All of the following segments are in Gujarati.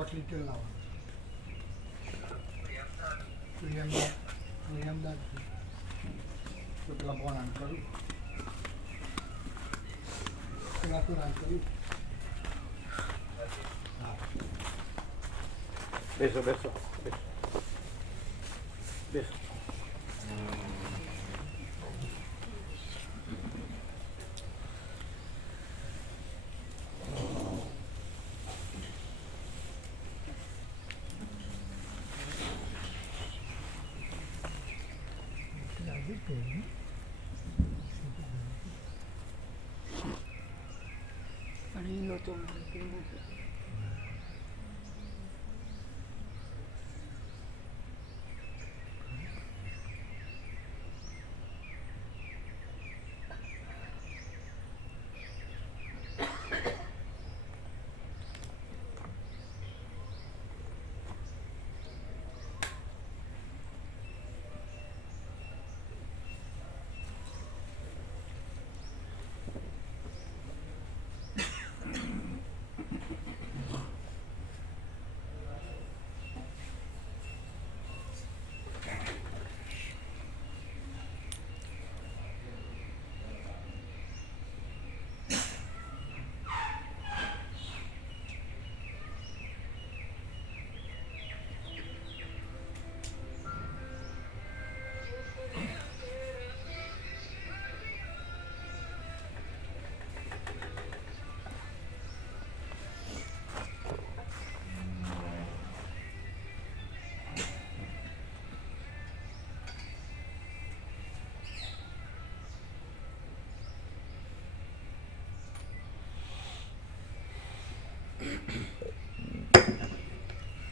પોટલી તેલ લાવવાનું તો પેલા બોનાન કર્યું પેલા તો રાન કર્યું. બેસો બેસો બેસો બેસો.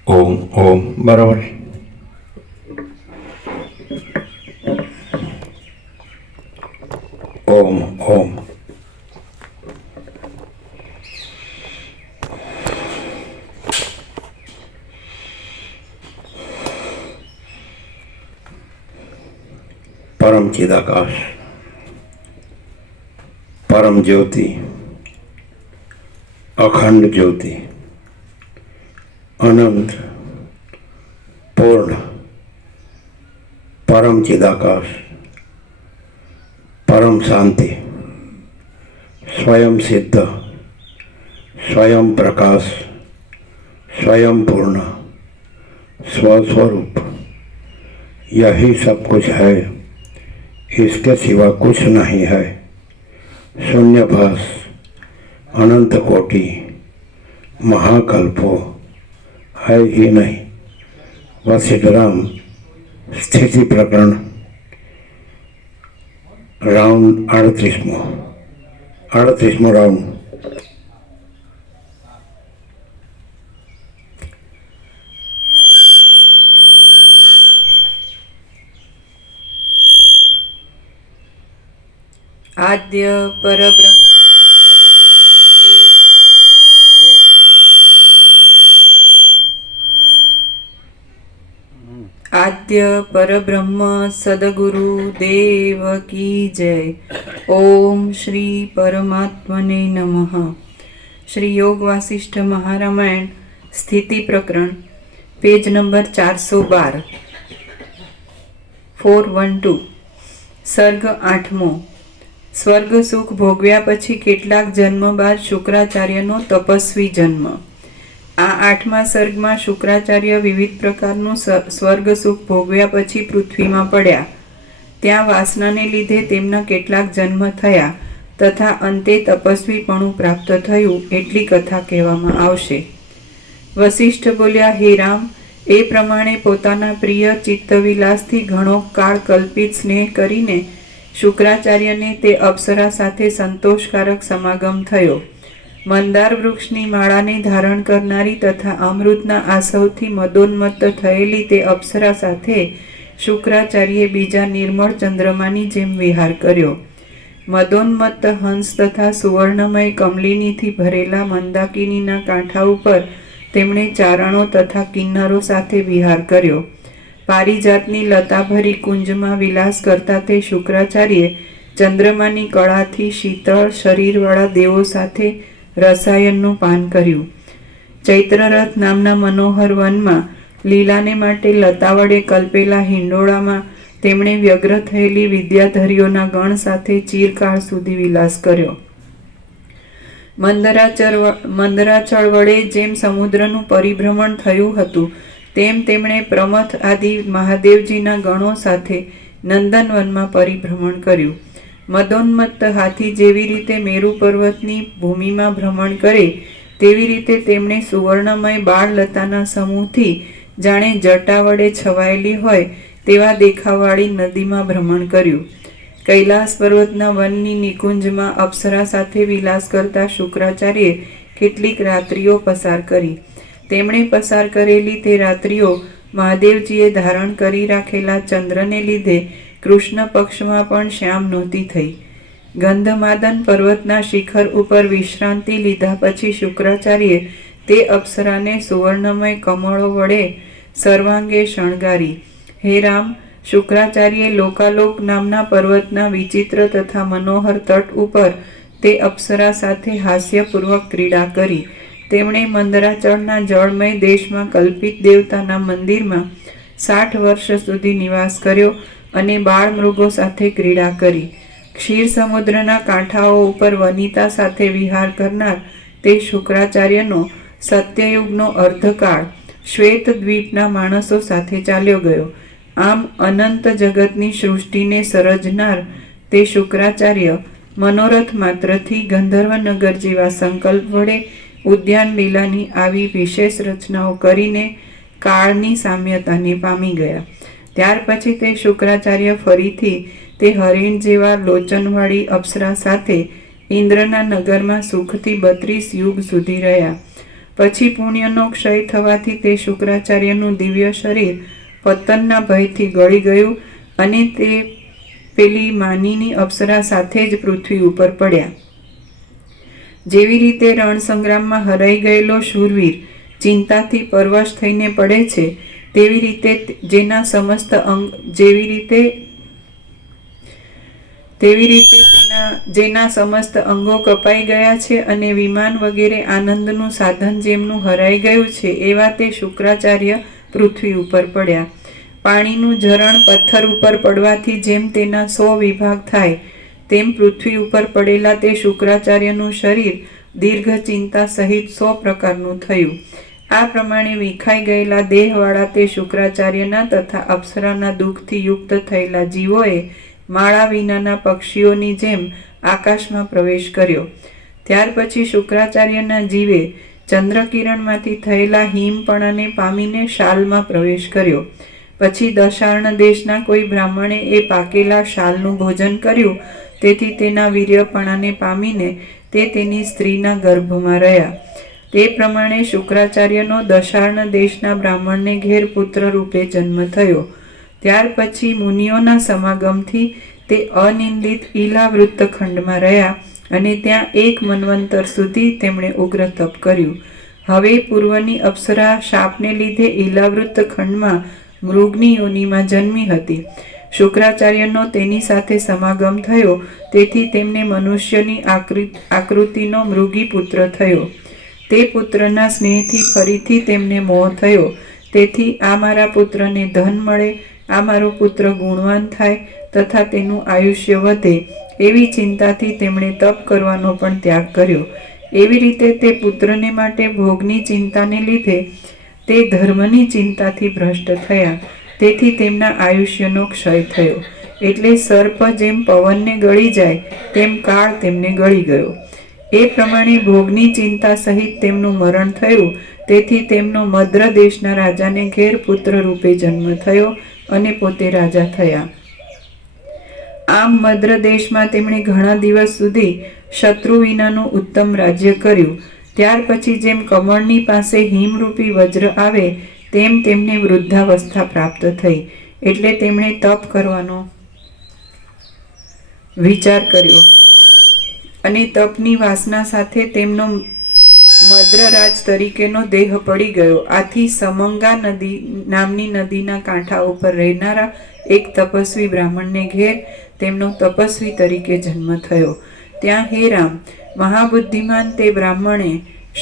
ઓમ ઓમ બરાબર. ઓમ ઓમ. પરમ ચિદાકાશ, પરમ જ્યોતિ, અખંડ જ્યોતિ, અનંત પૂર્ણ, પરમ ચિદાકાશ, પરમ શાંતિ, સ્વયં સિદ્ધ, स्वयं प्रकाश, स्वयं पूर्ण, स्वस्वरूप, यही सब कुछ है, इसके सिवा कुछ नहीं है। शून्यभास, अनंत कोटि, महाकल्पो है ही नहीं। वशिष्ठराम स्थिति प्रकरण राउंड 38मो राउंड। आद्य परब्रह्म आद्य परब्रह्म सद्गुरु देव की जय। ओम श्री परमात्मने नमः। श्री योग वासिष्ठ महारामायण स्थिति प्रकरण पेज नंबर 412 412 सर्ग 8मो। स्वर्ग सुख भोगव्या पछी केटलाक जन्म बाद शुक्राचार्यनो तपस्वी जन्म। आ 8મા સર્ગમાં શુક્રાચાર્ય વિવિધ પ્રકારનું સ્વર્ગ સુખ ભોગવ્યા પછી પૃથ્વીમાં પડ્યા. ત્યાં વાસનાને લીધે તેમના કેટલાક જન્મ થયા તથા અંતે તપસ્વીપણું પ્રાપ્ત થયું એટલી કથા કહેવામાં આવશે. વસિષ્ઠ બોલ્યા, હે રામ, એ પ્રમાણે પોતાના પ્રિય ચિત્તવિલાસથી ઘણો કાળ કલ્પિત સ્નેહ કરીને શુક્રાચાર્યને તે અપ્સરા સાથે સંતોષકારક સમાગમ થયો. મંદાર વૃક્ષની માળાને ધારણ કરનારી તથા અમૃતના આસવથી મદોન્મત્ત થયેલી તે અપ્સરા સાથે શુક્રાચાર્યે બીજા નિર્મળ ચંદ્રમાની જેમ વિહાર કર્યો. મદોન્મત્ત હંસ તથા સુવર્ણમય કમલિનીથી ભરેલા મંદાકિનીના કાંઠા ઉપર તેમણે ચારણો તથા કિન્નરો સાથે વિહાર કર્યો. પારિજાતની લતાભરી કુંજમાં વિલાસ કરતા તે શુક્રાચાર્યે ચંદ્રમાની કળાથી શીતળ શરીરવાળા દેવો સાથે રસાયનનું પાન કર્યું. ચૈત્રરથ નામના મનોહર વનમાં લીલાને માટે લતા વડે કલ્પેલા હિંડોળામાં તેમણે વ્યગ્ર થયેલી વિદ્યાધરીઓના ગણ સાથે ચિરકાળ સુધી વિલાસ કર્યો. મંદરાચળ વડે જેમ સમુદ્રનું પરિભ્રમણ થયું હતું તેમ તેમણે પ્રમથ આદિ મહાદેવજીના ગણો સાથે નંદનવનમાં પરિભ્રમણ કર્યું. મદોન્મત્ત હાથી જેવી રીતે મેરુ પર્વતની ભૂમિમાં ભ્રમણ કરે તેવી રીતે તેમણે સુવર્ણમય બાળલતાના સમૂહથી જાણે જટા વડે છવાયેલી હોય તેવા દેખાવવાળી નદીમાં ભ્રમણ કર્યું. કૈલાસ પર્વતના વનની નિકુંજમાં અપ્સરા સાથે વિલાસ કરતા શુક્રાચાર્યે કેટલીક રાત્રિઓ પસાર કરી. તેમણે પસાર કરેલી તે રાત્રિઓ મહાદેવજીએ ધારણ કરી રાખેલા ચંદ્રને લીધે કૃષ્ણ પક્ષમાં પણ શ્યામ નહોતી થઈ. ગંધમાદન પર્વતના શિખર ઉપર વિશ્રાંતિ લીધા પછી શુક્રાચાર્યે તે અપ્સરાને સુવર્ણમય કમળો વડે સર્વાંગે શણગારી. હે રામ, શુક્રાચાર્યે લોકાલોક નામના પર્વતના વિચિત્ર તથા મનોહર તટ ઉપર તે અપ્સરા સાથે હાસ્યપૂર્વક ક્રીડા કરી. તેમણે મંદરાચળના જળમય દેશમાં કલ્પિત દેવતાના મંદિરમાં 60 વર્ષ સુધી નિવાસ કર્યો અને બાળ મૃગો સાથે ક્રીડા કરી. ક્ષીર સમુદ્રના કાંઠાઓ ઉપર વનિતા સાથે વિહાર કરનાર તે શુક્રાચાર્યનો સત્યયુગનો અર્ધકાળ શ્વેત દ્વીપના માણસો સાથે ચાલ્યો ગયો. આમ અનંત જગતની સૃષ્ટિને સર્જનાર તે શુક્રાચાર્ય મનોરથ માત્રથી ગંધર્વનગર જેવા સંકલ્પ વડે ઉદ્યાન લીલાની આવી વિશેષ રચનાઓ કરીને કાળની સામ્યતાને પામી ગયા. ત્યાર પછી તે શુક્રાચાર્ય ફરીથી તે હરિણ જેવા લોચનવાળી અપ્સરા સાથે ઇન્દ્રના નગરમાં સુખથી 32 યુગ સુધી રહ્યા. પછી પુણ્યનો ક્ષય થવાથી તે શુક્રાચાર્યનું દિવ્ય શરીર પતનના ભયથી ગળી ગયું અને તે પેલી માનીની અપ્સરા સાથે જ પૃથ્વી ઉપર પડ્યા. જેવી રીતે રણ સંગ્રામમાં હરાઈ ગયેલો શૂરવીર ચિંતાથી પરવશ થઈને પડે છે તેવી રીતે જેના સમસ્ત અંગો કપાઈ ગયા છે અને વિમાન વગેરે આનંદનું સાધન જેમનું હરાઈ ગયું છે એવા તે શુક્રાચાર્ય પૃથ્વી ઉપર પડ્યા. પાણીનું ઝરણ પથ્થર ઉપર પડવાથી જેમ તેના 100 વિભાગ થાય તેમ પૃથ્વી ઉપર પડેલા તે શુક્રાચાર્યનું શરીર દીર્ઘ ચિંતા સહિત 100 પ્રકારનું થયું. આ પ્રમાણે વિખાઈ ગયેલા દેહવાળા તે શુક્રાચાર્યના તથા અપ્સરાના દુઃખથી યુક્ત થયેલા જીવોએ માળા વિનાના પક્ષીઓની જેમ આકાશમાં પ્રવેશ કર્યો. ત્યાર પછી શુક્રાચાર્યના જીવે ચંદ્રકિરણમાંથી થયેલા હિમપણાને પામીને શાલમાં પ્રવેશ કર્યો. પછી દશાર્ણ દેશના કોઈ બ્રાહ્મણે એ પાકેલા શાલનું ભોજન કર્યું, તેથી તેના વીર્યપણાને પામીને તે તેની સ્ત્રીના ગર્ભમાં રહ્યા. તે પ્રમાણે શુક્રાચાર્યનો દશાર્ણ દેશના બ્રાહ્મણને ઘેર પુત્ર રૂપે જન્મ થયો. ત્યાર પછી મુનિઓના સમાગમથી તે અનિંદિત ઈલાવૃત્ત ખંડમાં રહ્યા અને ત્યાં 1 મન્વંતર સુધી તેમણે ઉગ્ર તપ કર્યું. હવે પૂર્વની અપ્સરા શાપને લીધે ઈલાવૃત્ત ખંડમાં મૃગની યોનિમાં જન્મી હતી. શુક્રાચાર્યનો તેની સાથે સમાગમ થયો, તેથી તેમને મનુષ્યની આકૃતિનો મૃગી પુત્ર થયો. તે પુત્રના સ્નેહથી ફરીથી તેમને મોહ થયો. તેથી આ મારા પુત્રને ધન મળે, આ મારો પુત્ર ગુણવાન થાય તથા તેનું આયુષ્ય વધે એવી ચિંતાથી તેમણે તપ કરવાનો પણ ત્યાગ કર્યો. એવી રીતે તે પુત્રને માટે ભોગની ચિંતાને લીધે તે ધર્મની ચિંતાથી ભ્રષ્ટ થયા. તેથી તેમના આયુષ્યનો ક્ષય થયો. એટલે સર્પ જેમ પવનને ગળી જાય તેમ કાળ તેમને ગળી ગયો. એ પ્રમાણે ભોગની ચિંતા સહિત તેમનું મરણ થયું. તેથી તેમનો મદ્ર દેશના રાજાને ઘેર પુત્ર રૂપે જન્મ થયો અને પોતે રાજા થયા. આમ મદ્ર દેશમાં તેમણે ઘણા દિવસ સુધી શત્રુ વિનાનું ઉત્તમ રાજ્ય કર્યું. ત્યાર પછી જેમ કમળની પાસે હિમરૂપી વજ્ર આવે તેમ તેમને વૃદ્ધાવસ્થા પ્રાપ્ત થઈ. એટલે તેમણે તપ કરવાનો વિચાર કર્યો અને તપની વાસના સાથે તેમનો મદ્રરાજ તરીકેનો દેહ પડી ગયો. આથી સમંગા નામની નદીના કાંઠા ઉપર રહેનારા એક તપસ્વી બ્રાહ્મણને ઘેર તેમનો તપસ્વી તરીકે જન્મ થયો. ત્યાં હે રામ, મહાબુદ્ધિમાન તે બ્રાહ્મણે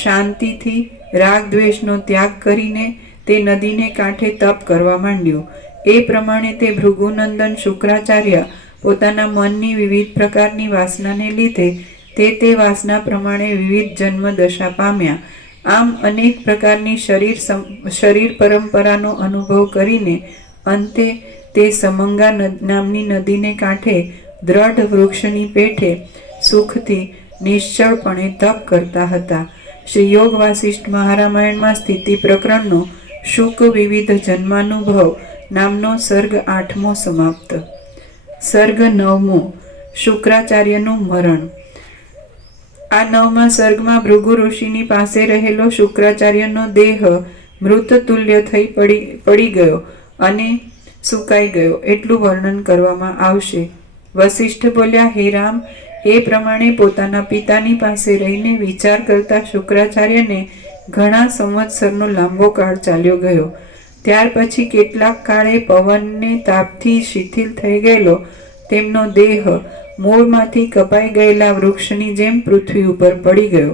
શાંતિથી રાગ દ્વેષનો ત્યાગ કરીને તે નદીને કાંઠે તપ કરવા માંડ્યો. એ પ્રમાણે તે ભૃગુનંદન શુક્રાચાર્ય પોતાના મનની વિવિધ પ્રકારની વાસનાને લીધે તે વાસના પ્રમાણે વિવિધ જન્મ દશા પામ્યા. આમ અનેક પ્રકારની શરીર પરંપરાનો અનુભવ કરીને અંતે તે સમંગા નામની નદીને કાંઠે દ્રઢ વૃક્ષની પેઠે સુખથી નિશ્ચળપણે તપ કરતા હતા. શ્રી યોગ વાસિષ્ઠ મહારામાયણમાં સ્થિતિ પ્રકરણનો શુક વિવિધ જન્માનુભવ નામનો સર્ગ 8મો સમાપ્ત. સર્ગ 9મો શુક્રાચાર્યનું મરણ. આ 9મા સર્ગમાં ભૃગુ ઋષિની પાસે રહેલો શુક્રાચાર્યનો દેહ મૃત તુલ્ય થઈ પડી ગયો અને સુકાઈ ગયો એટલું વર્ણન કરવામાં આવશે. વસિષ્ઠ બોલ્યા, હે રામ, એ પ્રમાણે પોતાના પિતાની પાસે રહીને વિચાર કરતા શુક્રાચાર્યને ઘણા સંવત્સરનો લાંબો કાળ ચાલ્યો ગયો. ત્યાર પછી કેટલાક કાળે પવનને તાપથી શિથિલ થઈ ગયેલો તેમનો દેહ મૂળમાંથી કપાઈ ગયેલા વૃક્ષની જેમ પૃથ્વી ઉપર પડી ગયો.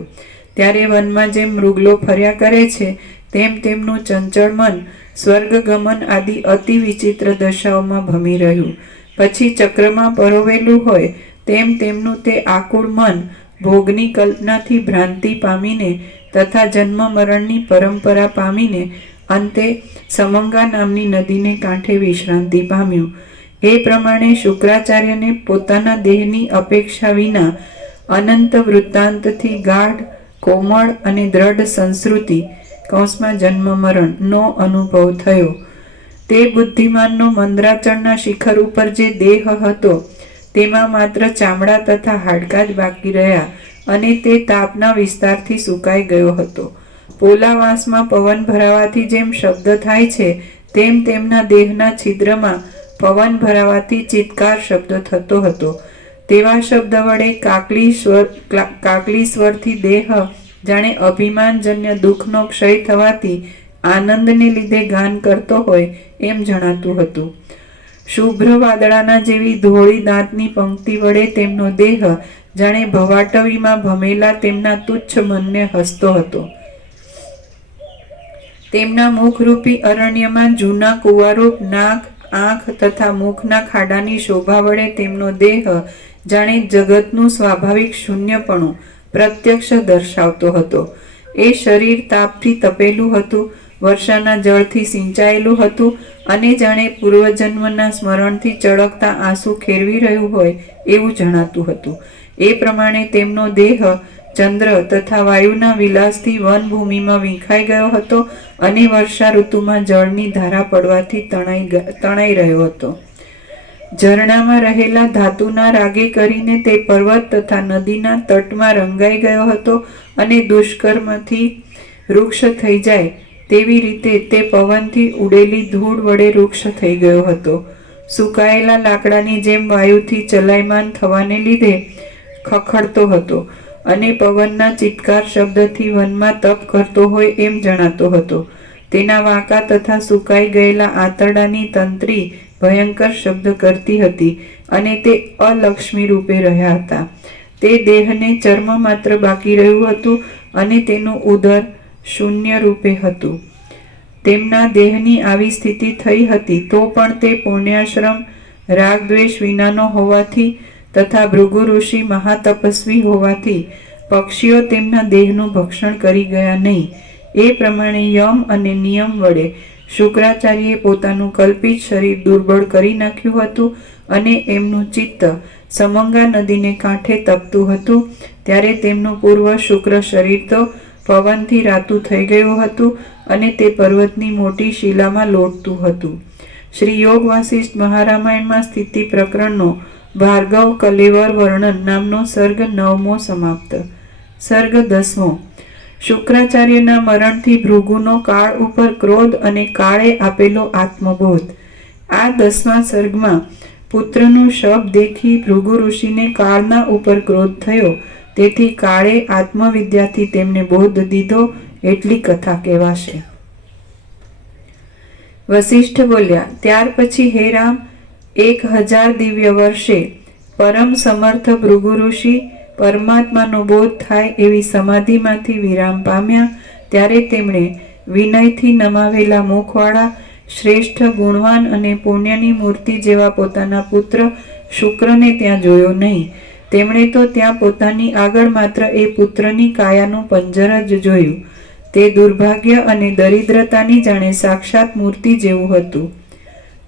ત્યારે વનમાં જેમ મૃગલો ફર્યા કરે છે તેમ તેમનું ચંચળ મન સ્વર્ગગમન આદિ અતિ વિચિત્ર દશાઓમાં ભમી રહ્યું. પછી ચક્રમાં પરોવેલું હોય તેમ તેમનું તે આકુળ મન ભોગની કલ્પનાથી ભ્રાંતિ પામીને તથા જન્મ મરણની પરંપરા પામીને અંતે સમંગા નામની નદીને કાંઠે વિશ્રાંતિ પામ્યું. એ પ્રમાણે શુક્રાચાર્યને પોતાના દેહની અપેક્ષા વિના અનંત વૃત્તાંતથી ગાઢ, કોમળ અને દ્રઢ સંસ્કૃતિ જન્મ મરણનો અનુભવ થયો. તે બુદ્ધિમાનનો મંદ્રાચળના શિખર ઉપર જે દેહ હતો તેમાં માત્ર ચામડા તથા હાડકાં જ બાકી રહ્યા અને તે તાપના વિસ્તારથી સુકાઈ ગયો હતો. પોલાવાસમાં પવન ભરાવાથી જેમ શબ્દ થાય છે તેમ તેમના દેહના છિદ્રમાં પવન ભરાવાથી ચિત્કાર શબ્દ થતો હતો. તેવા શબ્દ વડે કાકલી સ્વરથી દેહ જાણે અભિમાનજન્ય દુઃખનો ક્ષય થવાથી આનંદને લીધે ગાન કરતો હોય એમ જણાતું હતું. શુભ્ર વાદળાના જેવી ધોળી દાંતની પંક્તિ વડે તેમનો દેહ જાણે ભવાટવીમાં ભમેલા તેમના તુચ્છ મનને હસતો હતો. તેમના મુખરૂપી અરણ્યમાં જૂના કુવારૂપ નાક, આંખ તથા મુખના ખાડાની શોભા વડે તેમનો દેહ જાણે જગતનું સ્વાભાવિક શૂન્યપણું પ્રત્યક્ષ દર્શાવતો હતો. એ શરીર તાપથી તપેલું હતું, વર્ષાના જળથી સિંચાયેલું હતું અને જાણે પૂર્વજન્મના સ્મરણથી ચળકતા આંસુ ખેરવી રહ્યું હોય એવું જણાતું હતું. એ પ્રમાણે તેમનો દેહ ચંદ્ર તથા વાયુના વિલાસથી વનભૂમિમાં વિંખાઈ ગયો હતો અને વર્ષા ઋતુમાં જળની ધારા પડવાથી તણાઈ રહ્યો હતો. ઝરણામાં રહેલા ધાતુના રાગે કરીને તે પર્વત તથા નદીના તટમાં રંગાઈ ગયો હતો અને દુષ્કર્મથી વૃક્ષ થઈ જાય તેવી રીતે તે પવનથી ઉડેલી ધૂળ વડે વૃક્ષ થઈ ગયો હતો. સુકાયેલા લાકડાની જેમ વાયુથી ચલાયમાન થવાને લીધે ખખડતો હતો અને પવનના ચિત્કાર શબ્દથી વનમાં તપ કરતો હોય એમ જણાતો હતો. તેના વાંકા તથા સુકાઈ ગયેલા આંતરડાની તંત્રી ભયંકર શબ્દ કરતી હતી અને તે અલક્ષ્મી રૂપે રહ્યા હતા. તે દેહને ચર્મ માત્ર બાકી રહ્યું હતું અને તેનું ઉદર શૂન્ય રૂપે હતું. તેમના દેહની આવી સ્થિતિ થઈ હતી તો પણ તે પુણ્યાશ્રમ રાગ દ્વેષ વિનાનો હોવાથી તથા ભૃગુ ઋષિ મહાતપસ્વી હોવાથી પક્ષીઓ તેમના દેહનું ભક્ષણ કરી ગયા નહીં. એ પ્રમાણે યમ અને નિયમ વડે શુક્રાચાર્યએ પોતાનું કલ્પિત શરીર દુર્બળ કરી નાખ્યું હતું અને એમનું ચિત્ત સમંગા નદીને કાંઠે તપતું હતું. ત્યારે તેમનું પૂર્વ શુક્ર શરીર તો પવનથી રાતું થઈ ગયું હતું અને તે પર્વતની મોટી શિલામાં લોટતું હતું. શ્રી યોગ વાસિષ્ઠ મહારામાયણમાં સ્થિતિ પ્રકરણનો ભાર્ગવ કલેવર વર્ણન નામનો સર્ગ 9મો સમાપ્ત. સર્ગ 10મો શુક્રાચાર્યના મરણથી ભૃગુનો કાળ ઉપર ક્રોધ અને કાળે આપેલો આત્મબોધ. આ 10મા સર્ગમાં પુત્રનું શબ દેખી ભૃગુ ઋષિને કાળના ઉપર ક્રોધ થયો, તેથી કાળે આત્મવિદ્યાથી તેમને બોધ દીધો એટલી કથા કહેવાશે. વસિષ્ઠ બોલ્યા, ત્યાર પછી હે રામ, 1000 દિવ્ય વર્ષે પરમ સમર્થ ભૃગુ ઋષિ પરમાત્માનો બોધ થાય એવી સમાધિમાંથી વિરામ પામ્યા ત્યારે તેમણે વિનયથી નમાવેલા મુખવાળા શ્રેષ્ઠ ગુણવાન અને પુણ્યની મૂર્તિ જેવા પોતાના પુત્ર શુક્રને ત્યાં જોયો નહીં. તેમણે તો ત્યાં પોતાની આગળ માત્ર એ પુત્રની કાયાનું પંજર જ જોયું. તે દુર્ભાગ્ય અને દરિદ્રતાની જાણે સાક્ષાત મૂર્તિ જેવું હતું.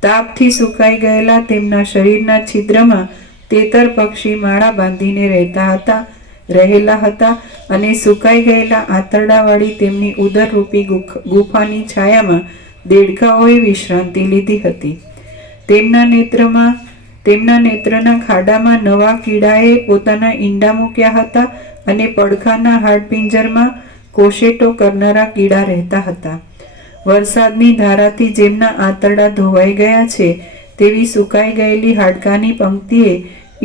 તાપથી સુકાઈ ગયેલા તેમના શરીરના છિદ્રમાં તેતર પક્ષી માળા બાંધીને રહેલા હતા અને સુકાઈ ગયેલા આંતરડાવાળી તેમની ઉદરરૂપી ગુફાની છાયામાં દેડકાઓએ વિશ્રાંતિ લીધી હતી. તેમના નેત્રના ખાડામાં નવા કીડાએ પોતાના ઈંડા મૂક્યા હતા અને પડખાના હાડપિંજરમાં કોશેટો કરનારા કીડા રહેતા હતા. વરસાદની ધારાથી જેમના આંતરડા ધોવાઈ ગયા છે તેવી સુકાઈ ગયેલી હાડકાની પંક્તિએ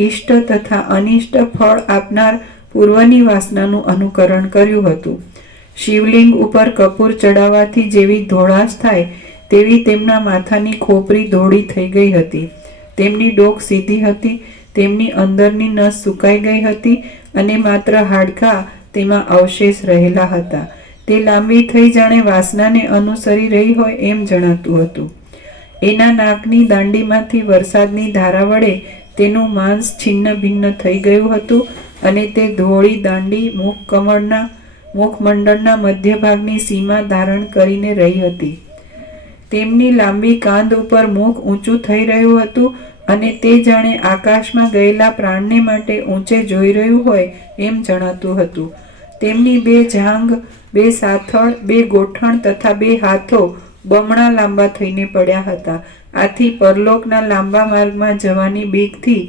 ઇષ્ટ તથા અનિષ્ટ ફળ આપનાર પૂર્વની વાસનાનું અનુકરણ કર્યું હતું. શિવલિંગ ઉપર કપૂર ચડાવવાથી જેવી ધોળાશ થાય તેવી તેમના માથાની ખોપરી ધોળી થઈ ગઈ હતી. તેમની ડોક સીધી હતી, તેમની અંદરની નસ સુકાઈ ગઈ હતી અને માત્ર હાડકાં તેમાં અવશેષ રહેલા હતા. તે લાંબી થઈ જાણે વાસનાને અનુસરી રહી હોય એમ જણાતું હતું. એના નાકની દાંડીમાંથી વરસાદની ધારા વડે તેનું માંસ છિન્ન ભિન્ન થઈ ગયું હતું અને તે ધોળી દાંડી મુખમંડળના મધ્યભાગની સીમા ધારણ કરીને રહી હતી. તેમની લાંબી કાંધ ઉપર મુખ ઊંચું થઈ રહ્યું હતું અને તે જાણે આકાશમાં ગયેલા પ્રાણને માટે ઊંચે જોઈ રહ્યું હોય એમ જણાતું હતું. તેમની બે જાંઘ, બે સાથળ, બે ગોઠણ તથા બે હાથો બમણા લાંબા થઈને પડ્યા હતા. આથી પરલોકના લાંબા માર્ગમાં જવાની બીકથી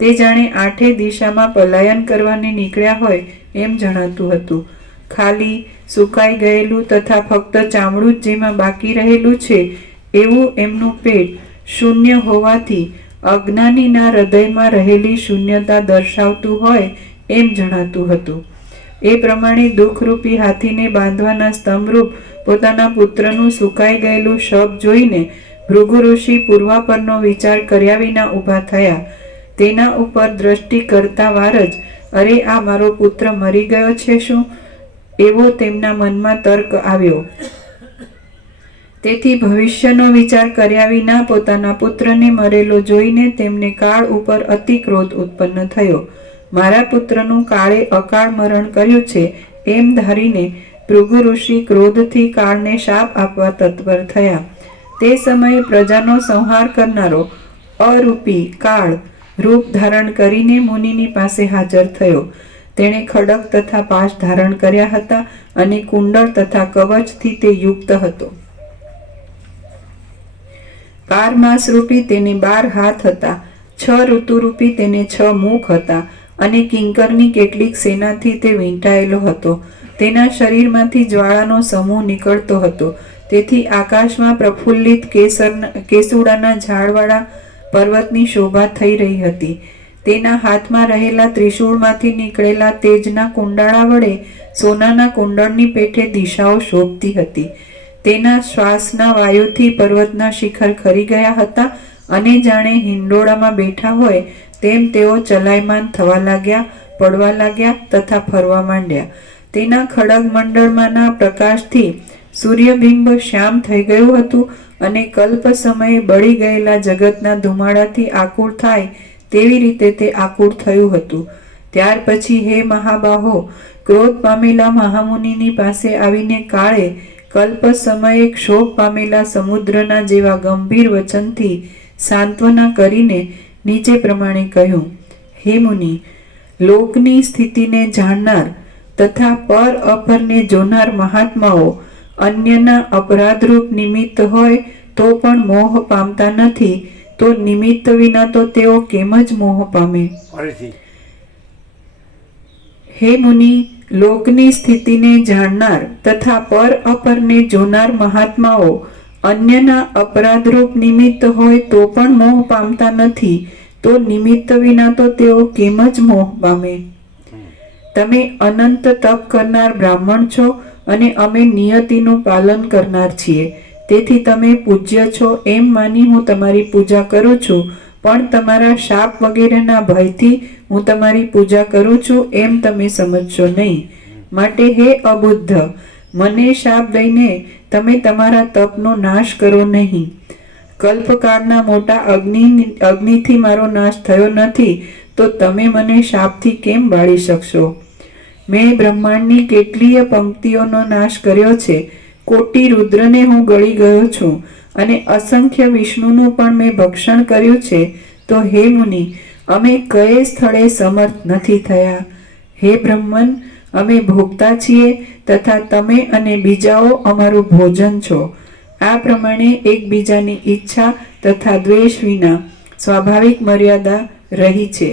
તે જાણે આઠે દિશામાં પલાયન કરવાને નીકળ્યા હોય એમ જણાતું હતું. ખાલી સુકાઈ ગયેલું તથા ફક્ત ચામડું જ જેમાં બાકી રહેલું છે એવું એમનું પેટ શૂન્ય હોવાથી અજ્ઞાનીના હૃદયમાં રહેલી શૂન્યતા દર્શાવતું હોય એમ જણાતું હતું. એ પ્રમાણે દુઃખરૂપી હાથીને બાંધવાના સ્તંભરૂપ પોતાના પુત્રનું સુકાઈ ગયેલું શબ જોઈને ભૃગુ ઋષિ પૂર્વાપરનો વિચાર કર્યા વિના ઊભા થયા. તેના ઉપર દ્રષ્ટિ કરતા વાર જ અરે આ મારો પુત્ર મરી ગયો છે શું એવો તેમના મનમાં તર્ક આવ્યો. તેથી ભવિષ્યનો વિચાર કર્યા વિના પોતાના પુત્રને મરેલો જોઈને તેમને કાળ ઉપર અતિ ક્રોધ ઉત્પન્ન થયો. મારા પુત્રનું કાળે અકાળ મરણ કર્યું છે એમ ધારીને ભૃગુ ઋષિ ક્રોધથી કાળને શાપ આપવા તત્પર થયા. તે સમયે પ્રજાનો સંહાર કરનારો અરૂપી કાળ રૂપ ધારણ કરીને મુનિની પાસે હાજર થયો. તેણે ખડક તથા પાશ ધારણ કર્યા હતા અને કુંડળ તથા કવચથી તે યુક્ત હતો. 12 માસ રૂપી તેને 12 હાથ હતા. 6 ઋતુરૂપી તેને 6 મુખ હતા અને કિંકરની કેટલીક સેનાથી તે વીંટાયેલો હતો. તેના શરીરમાંથી જ્વાળાનો સમૂહ નીકળતો હતો. તેથી આકાશમાં પ્રફુલ્લિત કેસુડાના ઝાડવાળા પર્વતની શોભા થઈ રહી હતી. તેના હાથમાં રહેલા ત્રિશૂળમાંથી નીકળેલા તેજના કુંડાળા વડે સોનાના કુંડળની પેઠે દિશાઓ શોભતી હતી. તેના શ્વાસના વાયુથી પર્વતના શિખર ખરી ગયા હતા અને જાણે હિંડોળામાં બેઠા હોય તેમ તેઓ ચલાયમાન થવા લાગ્યા, પડવા લાગ્યા તથા ફરવા માંડ્યા. તેના ખડગ મંડળમાંના પ્રકાશથી સૂર્યબિંબ શ્યામ થઈ ગયું હતું અને કલ્પ સમયે બળી ગયેલા જગતના ધુમાડાથી આકુળ થાય તેવી રીતે તે આકુળ થયું હતું. ત્યાર પછી હે મહાબાહો, ક્રોધ પામેલા મહામુનિની પાસે આવીને કાળે કલ્પ સમયે ક્ષોભ પામેલા સમુદ્રના જેવા ગંભીર વચનથી સાંત્વના કરીને નીચે પ્રમાણે કહ્યું: હે મુનિ, લોકની સ્થિતિને જાણનાર તથા પર અપરને જોનાર મહાત્માઓ અન્યના અપરાધરૂપ નિમિત્ત હોય તો પણ મોહ પામતા નથી, તો નિમિત્ત વિના તો તેઓ કેમ જ મોહ પામે? હે મુનિ, લોકની સ્થિતિને જાણનાર તથા પર અપરને જોનાર મહાત્માઓ અન્યના અપરાધરૂપ નિમિત્ત હોય તો પણ મોહ પામતા નથી, તો નિમિત્ત વિના તો તેઓ કેમ જ મોહ પામે? તમે અનંત તપ કરનાર બ્રાહ્મણ છો અને અમે નિયતિનું પાલન કરનાર છીએ. તેથી તમે પૂજ્ય છો એમ માની હું તમારી પૂજા કરું છું, પણ તમારા શાપ વગેરેના ભયથી હું તમારી પૂજા કરું છું એમ તમે સમજશો નહીં. માટે હે અબુદ્ધ, મને શાપ દઈને તમે તમારા તપનો નાશ કરો નહીં. કલ્પકાળના મોટા અગ્નિથી મારો નાશ થયો નથી, તો તમે મને શાપથી કેમ બાળી શકશો? મેં બ્રહ્માંડની કેટલીય પંક્તિઓનો નાશ કર્યો છે. કોટી રુદ્રને હું ગળી ગયો છું અને અસંખ્ય વિષ્ણુનું પણ મેં ભક્ષણ કર્યું છે. તો હે મુનિ, અમે કયે સ્થળે સમર્થ નથી થયા. હે બ્રહ્મન, અમે ભોગતા છીએ તથા તમે અને બીજાઓ અમારું ભોજન છો. આ પ્રમાણે એકબીજાની ઈચ્છા તથા દ્વેષ વિના સ્વાભાવિક મર્યાદા રહી છે.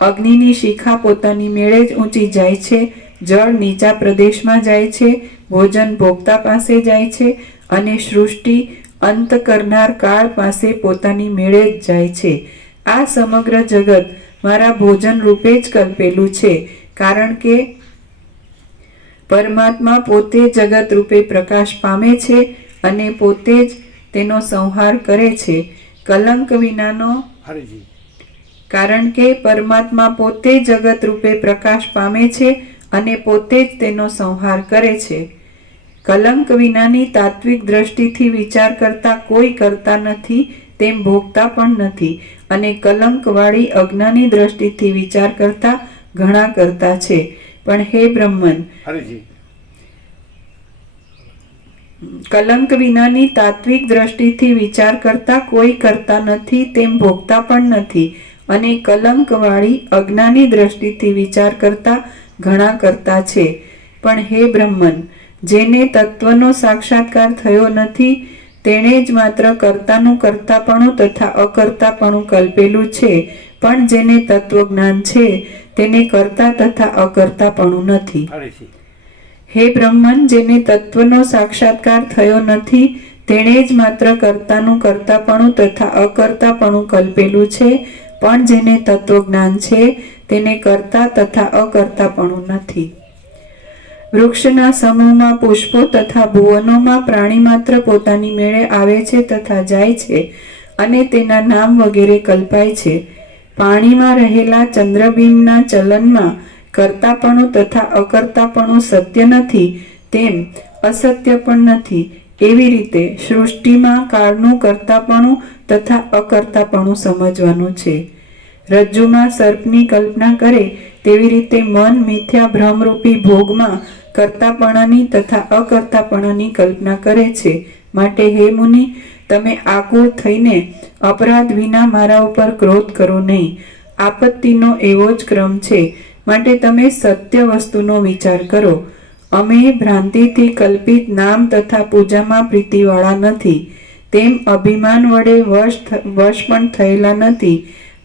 અગ્નિની શિખા પોતાની મેળે જ ઊંચી જાય છે, જળ નીચા પ્રદેશમાં જાય છે, ભોજન ભોગતા પાસે જાય છે અને સૃષ્ટિ અંત કરનાર કાળ પાસે પોતાની મેળે જ જાય છે. આ સમગ્ર જગત મારા ભોજન રૂપે જ કલ્પેલું છે, કારણ કે પરમાત્મા પોતે જગત રૂપે પ્રકાશ પામે છે અને પોતે જ તેનો સંહાર કરે છે. કલંક વિનાનો હરિજી. કારણ કે પરમાત્મા પોતે જગત રૂપે પ્રકાશ પામે છે અને પોતે જ તેનો સંહાર કરે છે. કલંક વિનાની તાત્વિક દ્રષ્ટિથી વિચાર કરતા કોઈ કરતા નથી, તેમ ભોગતા પણ નથી, અને કલંકવાળી અજ્ઞાની દ્રષ્ટિથી વિચાર કરતા ઘણા કરતા છે. પણ હે બ્રહ્મન, હરિજી. કલંક વિનાની તાત્વિક દ્રષ્ટિથી વિચાર કરતા કોઈ કરતા નથી, તેમ ભોગતા પણ નથી, અને કલંકવાળી અજ્ઞાની દ્રષ્ટિથી વિચાર કરતા ઘણા કરતા છે. પણ હે બ્રહ્મન, જેને તત્વનો સાક્ષાત્કાર થયો નથી તેણે જ માત્ર કર્તાનું કર્તાપણું તથા અકર્તાપણું કલ્પેલું છે, પણ જેને તત્વજ્ઞાન છે તેને કર્તા તથા અકર્તાપણું નથી. હરિજી. હે બ્રહ્મન, જેને તત્વનો સાક્ષાત્કાર થયો નથી તેણે જ માત્ર કર્તાનું કર્તાપણું તથા અકર્તાપણું કલ્પેલું છે, પણ જેને તત્વજ્ઞાન છે તેને કર્તા તથા અકર્તાપણું નથી. વૃક્ષના સમૂહમાં પુષ્પો તથા ભુવનોમાં પ્રાણી માત્ર પોતાની મેળે આવે છે તથા જાય છે અને તેના નામ વગેરે કલ્પાય છે. પાણીમાં રહેલા ચંદ્રબિંબના ચલનમાં કર્તાપણું તથા અકર્તાપણું સત્ય નથી, તેમ અસત્ય પણ નથી. એવી રીતે સૃષ્ટિમાં કાળનું કર્તાપણું તથા અકર્તાપણું સમજવાનું છે. રજ્જુમાં સર્પની કલ્પના કરે તેવી રીતે મન મિથ્યા ભ્રમરૂપી ભોગમાં કર્તાપણાની તથા અકર્તાપણાની કલ્પના કરે છે. માટે હે મુનિ, તમે આકુળ થઈને અપરાધ વિના મારા ઉપર ક્રોધ કરો નહીં. આપત્તિનો એવો જ ક્રમ છે, માટે તમે સત્ય વસ્તુનો વિચાર કરો. અમે ભ્રાંતિથી કલ્પિત નામ તથા પૂજામાં પ્રીતિવાળા નથી, તેમ અભિમાન વડે વશ પણ થયેલા નથી.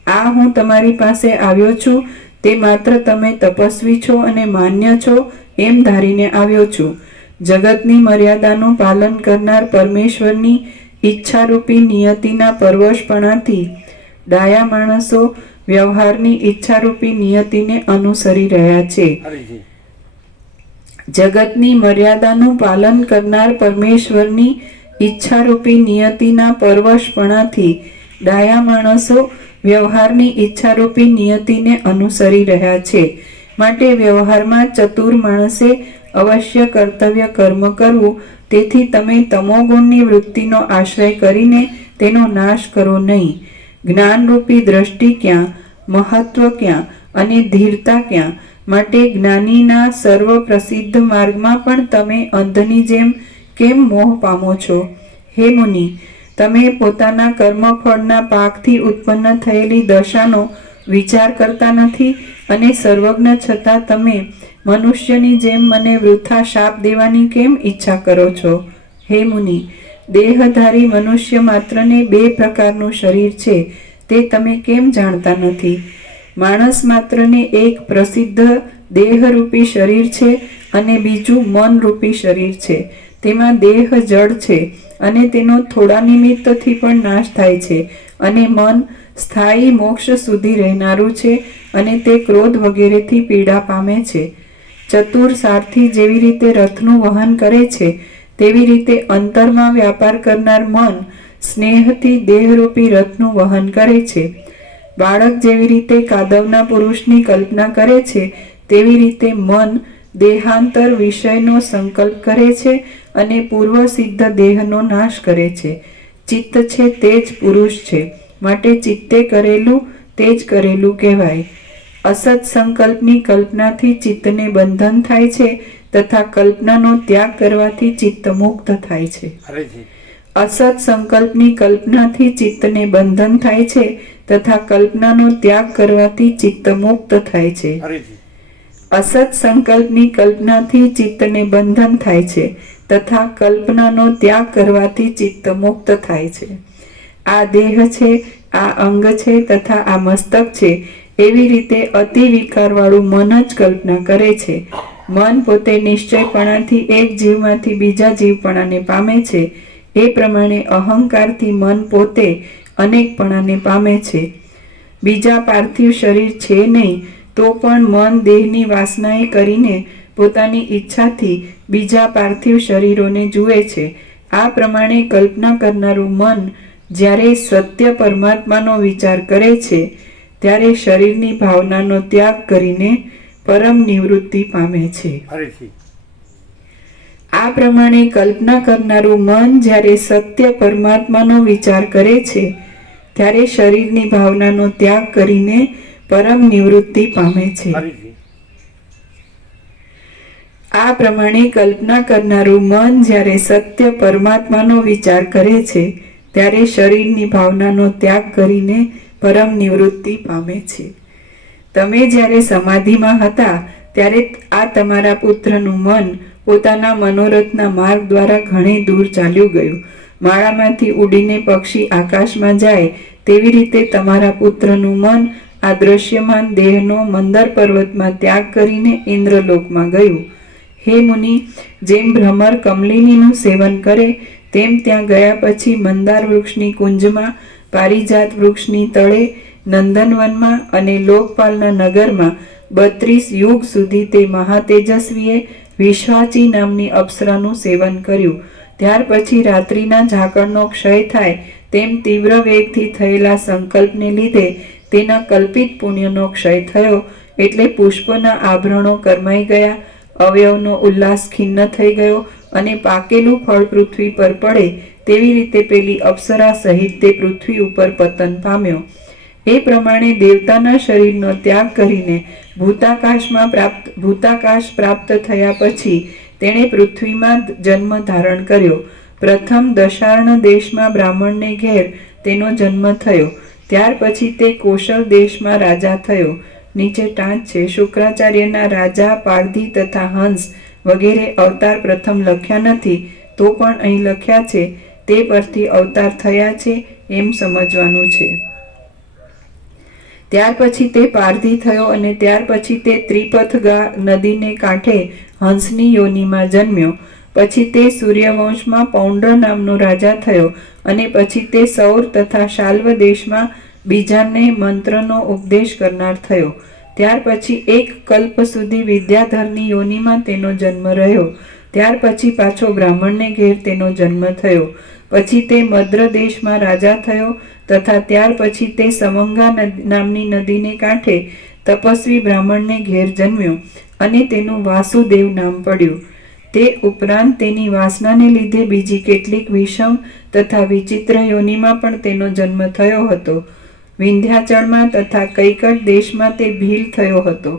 આ હું તમારી પાસે આવ્યો છું તે માત્ર તમે તપસ્વી છો અને માન્ય છો એમ ધારીને આવ્યો છું. જગતની મર્યાદાનું પાલન કરનાર પરમેશ્વરની ઈચ્છારૂપી નિયતિના પરવશપણાથી ડાયા માણસો વ્યવહારની ઈચ્છારૂપી નિયતિને અનુસરી રહ્યા છે. જગતની મર્યાદાનું પાલન કરનાર પરમેશ્વરની ઈચ્છારૂપી નિયતિના પરવશપણાથી ડાયા માણસો વ્યવહારની ઈચ્છારૂપી નિયતિને અનુસરી રહ્યા છે. માટે વ્યવહારમાં ચતુર માણસે અવશ્ય કર્તવ્ય કર્મ કરવું. તેથી તમે તમોગુણની વૃત્તિનો આશ્રય કરીને તેનો નાશ કરો નહીં. જ્ઞાનરૂપી દ્રષ્ટિ ક્યાં, મહત્વ ક્યાં અને ધીરતા ક્યાં? માટે જ્ઞાનીના સર્વ પ્રસિદ્ધ માર્ગમાં પણ તમે અંધની જેમ કેમ મોહ પામો છો? હે મુનિ, તમે પોતાના કર્મફળના પાકથી ઉત્પન્ન થયેલી દશાનો વિચાર કરતા નથી અને સર્વજ્ઞ છતાં તમે મનુષ્યની જેમ મને વૃથા શાપ દેવાની કેમ ઈચ્છા કરો છો? હે મુનિ, દેહધારી મનુષ્ય માત્રને 2 પ્રકારનું શરીર છે તે તમે કેમ જાણતા નથી? માણસ માત્રને એક પ્રસિદ્ધ દેહરૂપી શરીર છે અને બીજું મનરૂપી શરીર છે. તેમાં દેહ જડ છે અને તેનો થોડા નિમિત્તથી પણ નાશ થાય છે, અને મન સ્થાયી મોક્ષ સુધી રહેનારું છે અને તે ક્રોધ વગેરેથી પીડા પામે છે. ચતુર સારથી જેવી રીતે રથનું વહન કરે છે તેવી રીતે અંતરમાં વ્યાપાર કરનાર મન સ્નેહથી દેહરૂપી રથનું વહન કરે છે. બાળક જેવી રીતે કાદવના પુરુષની કલ્પના કરે છે તેવી રીતે મન દેહાંતર વિષયનો સંકલ્પ કરે છે અને પૂર્વ સિદ્ધ દેહનો નાશ કરે છે. ચિત્ત છે તે જ પુરુષ છે, માટે ચિત્તે કરેલું તે જ કરેલું કહેવાય. અસત સંકલ્પની કલ્પનાથી ચિત્તને બંધન થાય છે તથા કલ્પનાનો ત્યાગ કરવાથી ચિત્ત મુક્ત થાય છે. અસત સંકલ્પની કલ્પનાથી ચિત્તને બંધન થાય છે તથા કલ્પનાનો ત્યાગ કરવાથી ચિત્ત મુક્ત થાય છે. અસત સંકલ્પની કલ્પનાથી ચિત્તને બંધન થાય છે તથા કલ્પનાનો ત્યાગ કરવાથી ચિત્ત મુક્ત થાય છે. આ દેહ છે, આ અંગ છે તથા આ મસ્તક છે, એવી રીતે અતિ વિકારવાળું મન જ કલ્પના કરે છે. મન પોતે નિશ્ચયપણાથી એક જીવમાંથી બીજા જીવપણાને પામે છે. એ પ્રમાણે અહંકારથી મન પોતે અનેકપણાને પામે છે. બીજા પાર્થિવ શરીર છે નહીં તો પણ મન દેહની વાસનાએ કરીને પોતાની ઈચ્છાથી બીજા પાર્થિવ શરીરોને જુએ છે. આ પ્રમાણે કલ્પના કરનારું મન જ્યારે સત્ય પરમાત્માનો વિચાર કરે છે ત્યારે શરીરની ભાવનાનો ત્યાગ કરીને પરમ નિવૃત્તિ પામે છે. આ પ્રમાણે કલ્પના કરનારું મન જ્યારે સત્ય પરમાત્માનો વિચાર કરે છે ત્યારે શરીરની ભાવનાનો ત્યાગ કરીને પરમ નિવૃત્તિ પામે છે. આ પ્રમાણે કલ્પના કરનારું મન જ્યારે સત્ય પરમાત્માનો વિચાર કરે છે ત્યારે શરીરની ભાવનાનો ત્યાગ કરીને પરમ નિવૃત્તિ પામે છે. તમે જ્યારે સમાધિમાં હતા ત્યારે આ તમારા પુત્રનું મન પોતાના મનોરથના માર્ગ દ્વારા ઘણી દૂર ચાલ્યું ગયું. માળામાંથી ઉડીને પક્ષી આકાશમાં જાય તેવી રીતે તમારા પુત્રનું મન આ દ્રશ્યમાન દેહનો મંદર પર્વતમાં ત્યાગ કરીને ઇન્દ્રલોકમાં ગયું. હે મુનિ, જેમ ભ્રમર કમલિનીનું સેવન કરે તેમ ત્યાં ગયા પછી મંદાર વૃક્ષની કુંજમાં, પારિજાત વૃક્ષની તળે, નંદનવનમાં અને લોકપાલના નગરમાં 32 યુગ સુધી તે મહાતેજસ્વીએ વિશ્વાચી નામની અપ્સરાનું સેવન કર્યું. ત્યાર પછી રાત્રિના ઝાકળનો ક્ષય થાય તેમ તીવ્ર વેગથી થયેલા સંકલ્પને લીધે તેના કલ્પિત પુણ્યનો ક્ષય થયો, એટલે પુષ્પના આભરણો કરમાઈ ગયા, અવયવનો ઉલ્લાસ ખિન્ન થઈ ગયો અને પાકેલું ફળ પૃથ્વી પર પડે તેવી રીતે પેલી અપ્સરા સહિત તે પૃથ્વી ઉપર પતન પામ્યો. એ પ્રમાણે દેવતાના શરીરનો ત્યાગ કરીને ભૂતાકાશ પ્રાપ્ત થયા પછી તેણે પૃથ્વીમાં જન્મ ધારણ કર્યો. પ્રથમ દશાર્ણ દેશમાં બ્રાહ્મણને ઘેર તેનો જન્મ થયો. ત્યાર પછી તે કોશલ દેશમાં રાજા થયો. નીચે ટાંચ છે. શુક્રાચાર્યના રાજા, પારધી તથા હંસ વગેરે અવતાર પ્રથમ લખ્યા નથી તો પણ અહીં લખ્યા છે. તે પરથી અવતાર થયા છે એમ સમજવાનું છે. ત્યાર પછી તે પારધી થયો અને ત્યાર પછી તે ત્રિપથગા નદીને કાંઠે હંસની યોનિમાં જન્મ્યો. પછી તે સૂર્યવંશમાં પૌંડ્ર નામનો રાજા થયો અને પછી તે સૌર તથા શાલ્વ દેશમાં બીજાને મંત્રનો ઉપદેશ કરનાર થયો. ત્યાર પછી એક કલ્પ સુધી વિદ્યાધરની યોનિમાં તેનો જન્મ રહ્યો. ત્યાર પછી પાછો બ્રાહ્મણને ઘેર તેનો જન્મ થયો. પછી તે મદ્ર દેશમાં રાજા થયો તથા ત્યાર પછી તે સમંગા નામની નદીને કાંઠે તપસ્વી બ્રાહ્મણને ઘેર જન્મ્યો અને તેનું વાસુદેવ નામ પડ્યું. તે ઉપરાંત તેની વાસનાને લીધે બીજી કેટલીક વિષમ તથા વિચિત્ર યોનિમાં પણ તેનો જન્મ થયો હતો. વિંધ્યાચળમાં તથા કૈકટ દેશમાં તે ભીલ થયો હતો.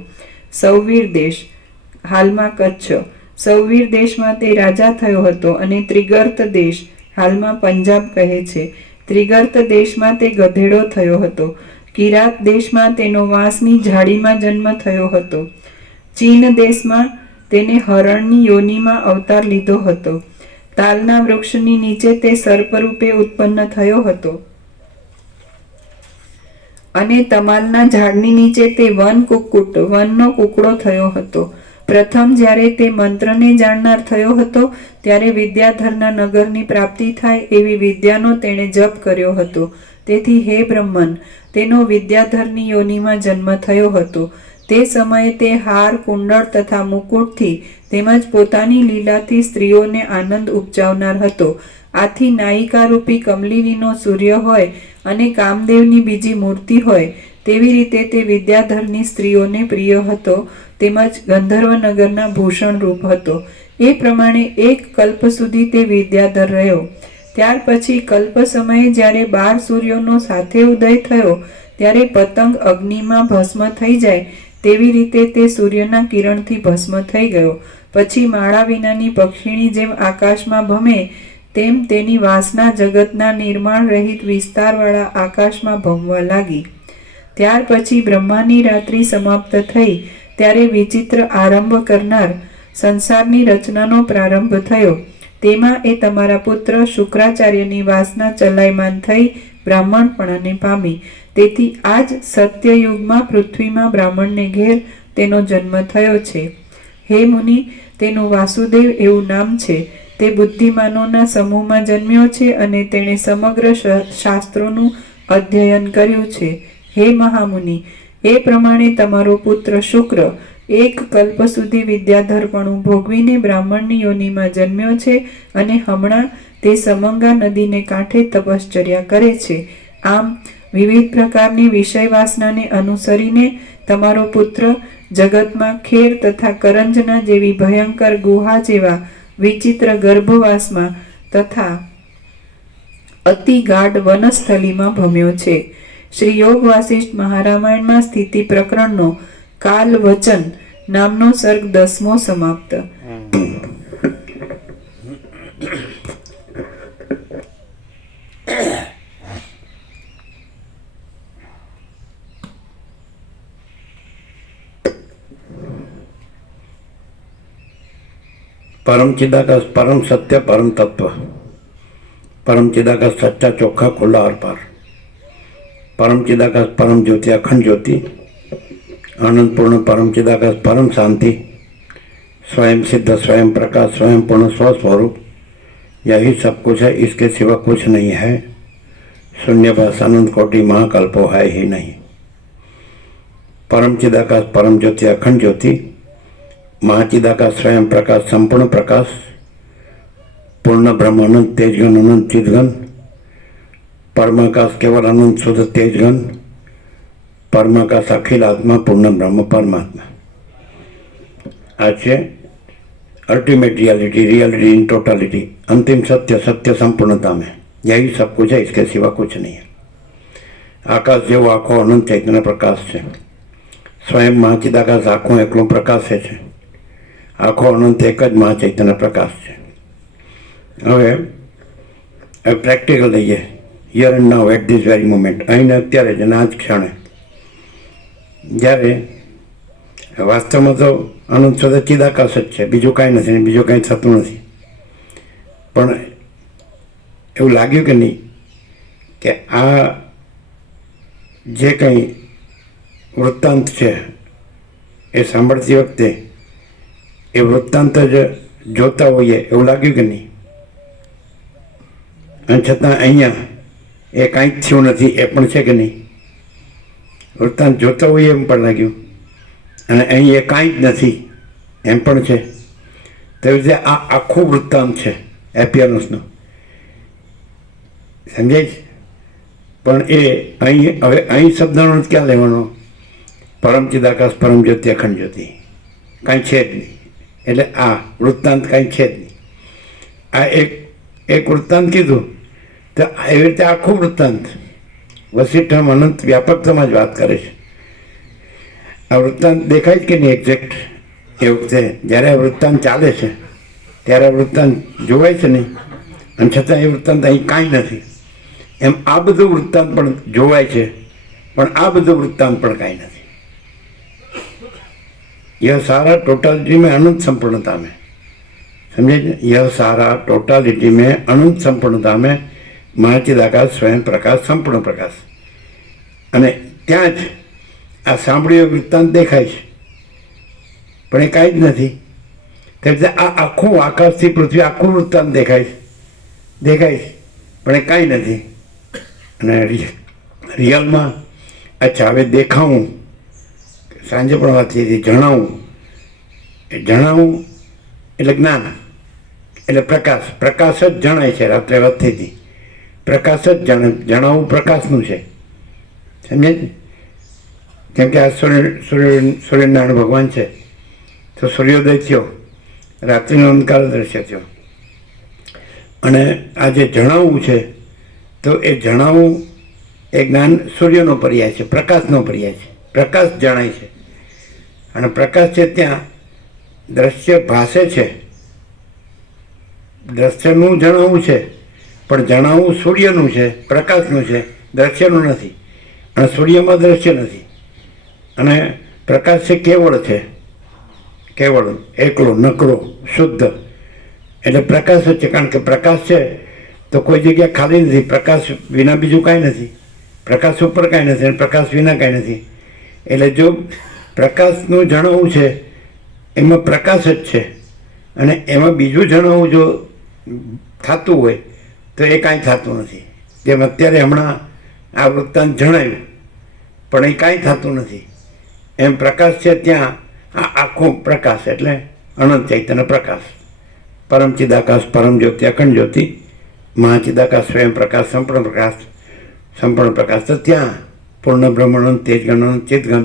સૌવીર દેશ, હાલમાં કચ્છ, સૌવીર દેશમાં તે રાજા થયો હતો અને ત્રિગર્ત દેશ, હાલમાં પંજાબ કહે છે. ત્રિગર્ત દેશમાં તે ગધેડો થયો હતો. કિરાત દેશમાં તેનો વાંસની ઝાડીમાં જન્મ થયો હતો. ચીન દેશમાં તેને હરણની યોનિમાં અવતાર લીધો હતો. તાલના વૃક્ષની નીચે તે સર્પરૂપે ઉત્પન્ન થયો હતો અને તમાલના ઝાડની નીચે તે વનનો કુકડો થયો હતો. પ્રથમ જ્યારે તે મંત્રને જાણનાર થયો હતો ત્યારે વિદ્યાધરના નગરની પ્રાપ્તિ થાય એવી વિદ્યાનો તેણે જપ કર્યો હતો. તેથી હે બ્રહ્મન, તેનો વિદ્યાધરની યોનિમાં જન્મ થયો હતો. તે સમયે તે હાર, કુંડળ તથા મુકુટથી તેમજ પોતાની લીલાથી સ્ત્રીઓને આનંદ ઉપજાવનાર હતો આથી નાયિકારૂપી કમલિનીનો સૂર્ય હોય અને કામદેવની બીજી મૂર્તિ હોય તેવી રીતે તે વિદ્યાધરની સ્ત્રીઓને પ્રિય હતો, તેમજ ગંધર્વનગરના ભૂષણરૂપ હતો. એ પ્રમાણે એક કલ્પ સુધી તે વિદ્યાધર રહ્યો. ત્યાર પછી કલ્પ સમયે જ્યારે 12 સૂર્યોનો સાથે ઉદય થયો ત્યારે પતંગ અગ્નિમાં ભસ્મ થઈ જાય તેવી રીતે તે સૂર્યના કિરણથી ભસ્મ થઈ ગયો. પછી માળા વિનાની પક્ષીની જેમ આકાશમાં ભમે તેમ તેની વાસના જગતના નિર્માણ રહિત વિસ્તારવાળા આકાશમાં ભમવા લાગી. ત્યાર પછી બ્રહ્માની રાત્રિ સમાપ્ત થઈ ત્યારે વિચિત્ર આરંભ કરનાર સંસારની રચનાનો પ્રારંભ થયો. તેમાં એ તમારા પુત્ર શુક્રાચાર્યની વાસના ચલાયમાન થઈ બ્રાહ્મણપણાને પામી. તેથી આજ સત્યયુગમાં પૃથ્વીમાં બ્રાહ્મણને ઘેર તેનો જન્મ થયો છે. હે મુનિ, તેનું વાસુદેવ એવું નામ છે. તે બુદ્ધિમાનોના સમૂહમાં જન્મ્યો છે અને તેણે સમગ્ર શાસ્ત્રોનું અધ્યયન કર્યું છે. હે મહામુનિ, એ પ્રમાણે તમારો પુત્ર શુક્ર એક કલ્પ સુધી વિદ્યાધરપણું ભોગવીને બ્રાહ્મણની યોનિમાં જન્મ્યો છે અને હમણાં તે સમંગા નદીને કાંઠે તપશ્ચર્યા કરે છે. આમ વિવિધ પ્રકારની વિષય વાસનાને અનુસરીને તમારો પુત્ર જગતમાં ખેર તથા કરંજના જેવી ભયંકર ગુહા જેવા વિચિત્ર ગર્ભવાસમાં તથા અતિ ગાઢ વનસ્થલીમાં ભમ્યો છે. શ્રી યોગ વાસિષ્ઠ મહારામાયણમાં સ્થિતિ પ્રકરણનો કાલ વચન નામનો સર્ગ 10મો સમાપ્ત. परम चिदाकाश, परम सत्य, परम तत्व, परम चिदाकाश सच्चा चोखा खुला और पार, परम चिदाकाश परम ज्योति अखंड ज्योति, आनंद पूर्ण परम चिदाकाश परम शांति, स्वयं सिद्ध स्वयं प्रकाश स्वयं पूर्ण स्वस्वरूप, यही सब कुछ है, इसके सिवा कुछ नहीं है. शून्यभास अनंत कोटि महाकल्पो है ही नहीं. परम चिदाकाश परम ज्योति अखंड ज्योति, महाचिदाकाश स्वयं प्रकाश संपूर्ण प्रकाश, पूर्ण ब्रह्म अनंत तेजगन अनंत चिदगन, परमाकाश केवल अनंत शुद्ध तेजगन, परमाकाश अखिल आत्मा पूर्ण ब्रह्म परमात्मा. आज से ultimate reality, reality in totality, अंतिम सत्य, सत्य संपूर्णता में, यही सब कुछ है, इसके सिवा कुछ नहीं है. आकाश जेवो आखो अनंत चैतन्य प्रकाश है. स्वयं महाचिदाकाश आखो एकलो प्रकाश है. आखो अनंत एक ज महाचैतन्य प्रकाश है. હવે પ્રેક્ટિકલ લઈએ, here and now at this very moment, અહીં અત્યારે જ અને આ જ ક્ષણે. જ્યારે વાસ્તવમાં તો અનંત શુદ્ધ ચિદાકાશ જ છે, બીજું કાંઈ નથી, બીજું કાંઈ થતું નથી. પણ એવું લાગ્યું કે નહીં કે આ જે કંઈ વૃત્તાંત છે એ સાંભળતી વખતે એ વૃત્તાંત જ જોતા હોઈએ એવું લાગ્યું કે નહીં? અને છતાં અહીંયા એ કાંઈ જ થયું નથી એ પણ છે કે નહીં? વૃત્તાંત જોતા હોઈએ એમ પણ લાગ્યું, અને અહીં એ કાંઈ જ નથી એમ પણ છે. તો એ આ આખું વૃત્તાંત છે એપિયરન્સનું, સમજાય છે? પણ એ અહીં હવે અહીં શબ્દનો ક્યાં લેવાનો? પરમ ચિદાકાશ પરમ જ્યોતિ અખંડ જ્યોતિ કાંઈ છે જ નહીં. એટલે આ વૃત્તાંત કાંઈ છે જ નહીં. આ એક વૃત્તાંત કીધું તો એવી રીતે આખું વૃત્તાંત વસિષ્ઠમ અનંત વ્યાપકતામાં જ વાત કરે છે. આ વૃત્તાંત દેખાય જ કે નહીં એક્ઝેક્ટ? એ વખતે જ્યારે આ વૃત્તાંત ચાલે છે ત્યારે આ વૃત્તાંત જોવાય છે નહીં, અને છતાં એ વૃત્તાંત અહીં કાંઈ નથી. એમ આ બધું વૃત્તાંત પણ જોવાય છે, પણ આ બધું વૃત્તાંત પણ કાંઈ નથી. यह सारा टोटलिटी में अनंत संपूर्णता में, समझे? यह सारा टोटलिटी में अनंत संपूर्णता में महाचिदाकाश स्वयं प्रकाश संपूर्ण प्रकाश. અને ત્યાં જ આ સાંભળ્યો વૃત્તાંત દેખાય છે, પણ એ કાંઈ જ નથી. એટલે આ આખું આકાશથી પૃથ્વી આખું વૃત્તાંત દેખાય છે, પણ એ કાંઈ નથી. અને રિયલમાં અચ્છા હવે દેખાવું, સાંજે પણ વાત થઈ હતી, જણાવું એટલે જ્ઞાન. એટલે પ્રકાશ જ જણાય છે. રાત્રે વાત થઈ હતી, પ્રકાશ જ જણાવવું પ્રકાશનું છે, સમજે? કેમ કે આ સૂર્યનારાયણ ભગવાન છે, તો સૂર્યોદય થયો, રાત્રિનો અંધકાર દ્રશ્ય થયો, અને આ જે જણાવવું છે, તો એ જણાવવું એ જ્ઞાન સૂર્યનો પર્યાય છે, પ્રકાશનો પર્યાય છે. પ્રકાશ જણાય છે, અને પ્રકાશ છે ત્યાં દ્રશ્ય ભાસે છે, દ્રશ્યનું જણાવવું છે, પણ જણાવવું સૂર્યનું છે, પ્રકાશનું છે, દ્રશ્યનું નથી. અને સૂર્યમાં દ્રશ્ય નથી, અને પ્રકાશ છે કેવળ છે, કેવળ, એકલો, નકરો, શુદ્ધ. એટલે પ્રકાશ જ છે, કારણ કે પ્રકાશ છે તો કોઈ જગ્યા ખાલી નથી. પ્રકાશ વિના બીજું કાંઈ નથી, પ્રકાશ ઉપર કાંઈ નથી, અને પ્રકાશ વિના કાંઈ નથી. એટલે જો પ્રકાશનું જણાવવું છે એમાં પ્રકાશ જ છે, અને એમાં બીજું જણાવવું જો થતું હોય તો એ કાંઈ થતું નથી. જેમ અત્યારે હમણાં આ વૃત્તાંત જણાવ્યું, પણ એ કાંઈ થતું નથી. એમ પ્રકાશ છે ત્યાં આ આખો પ્રકાશ એટલે અનંત ચૈતન્ય પ્રકાશ, પરમ ચિદાકાશ, પરમ જ્યોતિ, અખંડ જ્યોતિ, મહાચિદાકાશ, સ્વયં પ્રકાશ, સંપૂર્ણ પ્રકાશ. તો ત્યાં પૂર્ણ બ્રહ્મ અનંત, તેજગણ અનંત, ચિતગણ,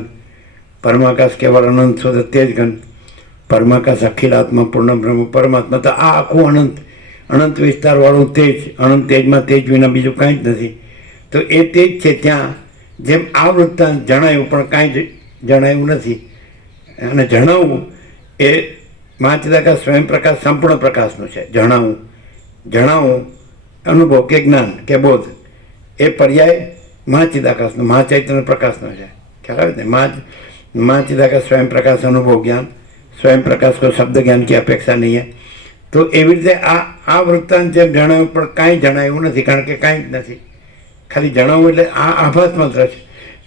પરમાકાશ કેવળ અનંત શુદ્ધ તેજગણ, પરમાકાશ અખિલ આત્મા, પૂર્ણ બ્રહ્મ પરમાત્મા. તો આ આખું અનંત વિસ્તારવાળું તેજ, અનંત તેજમાં તેજ વિના બીજું કાંઈ જ નથી. તો એ તેજ છે ત્યાં. જેમ આ વૃત્તાંત જણાયું પણ કાંઈ જ જણાયું નથી, અને જણાવવું એ મહાચિદાકાશ, સ્વયં પ્રકાશ, સંપૂર્ણ પ્રકાશનું છે. જણાવવું અનુભવ કે જ્ઞાન કે બોધ એ પર્યાય મહાચિદાકાશનો, મહાચૈતન્ય પ્રકાશનો છે. ખ્યાલ આવે ને? મહાચિદાकाश स्वयं प्रकाश अनुभव ज्ञान, स्वयं प्रकाश को शब्द ज्ञान की अपेक्षा नहीं है. તો એવી રીતે આ વૃત્તાંત જેમ જણાવ્યું પણ કાંઈ જણાવ્યું નથી, કારણ કે કાંઈ જ નથી. ખાલી જણાવવું એટલે આ આભાસ માત્ર છે.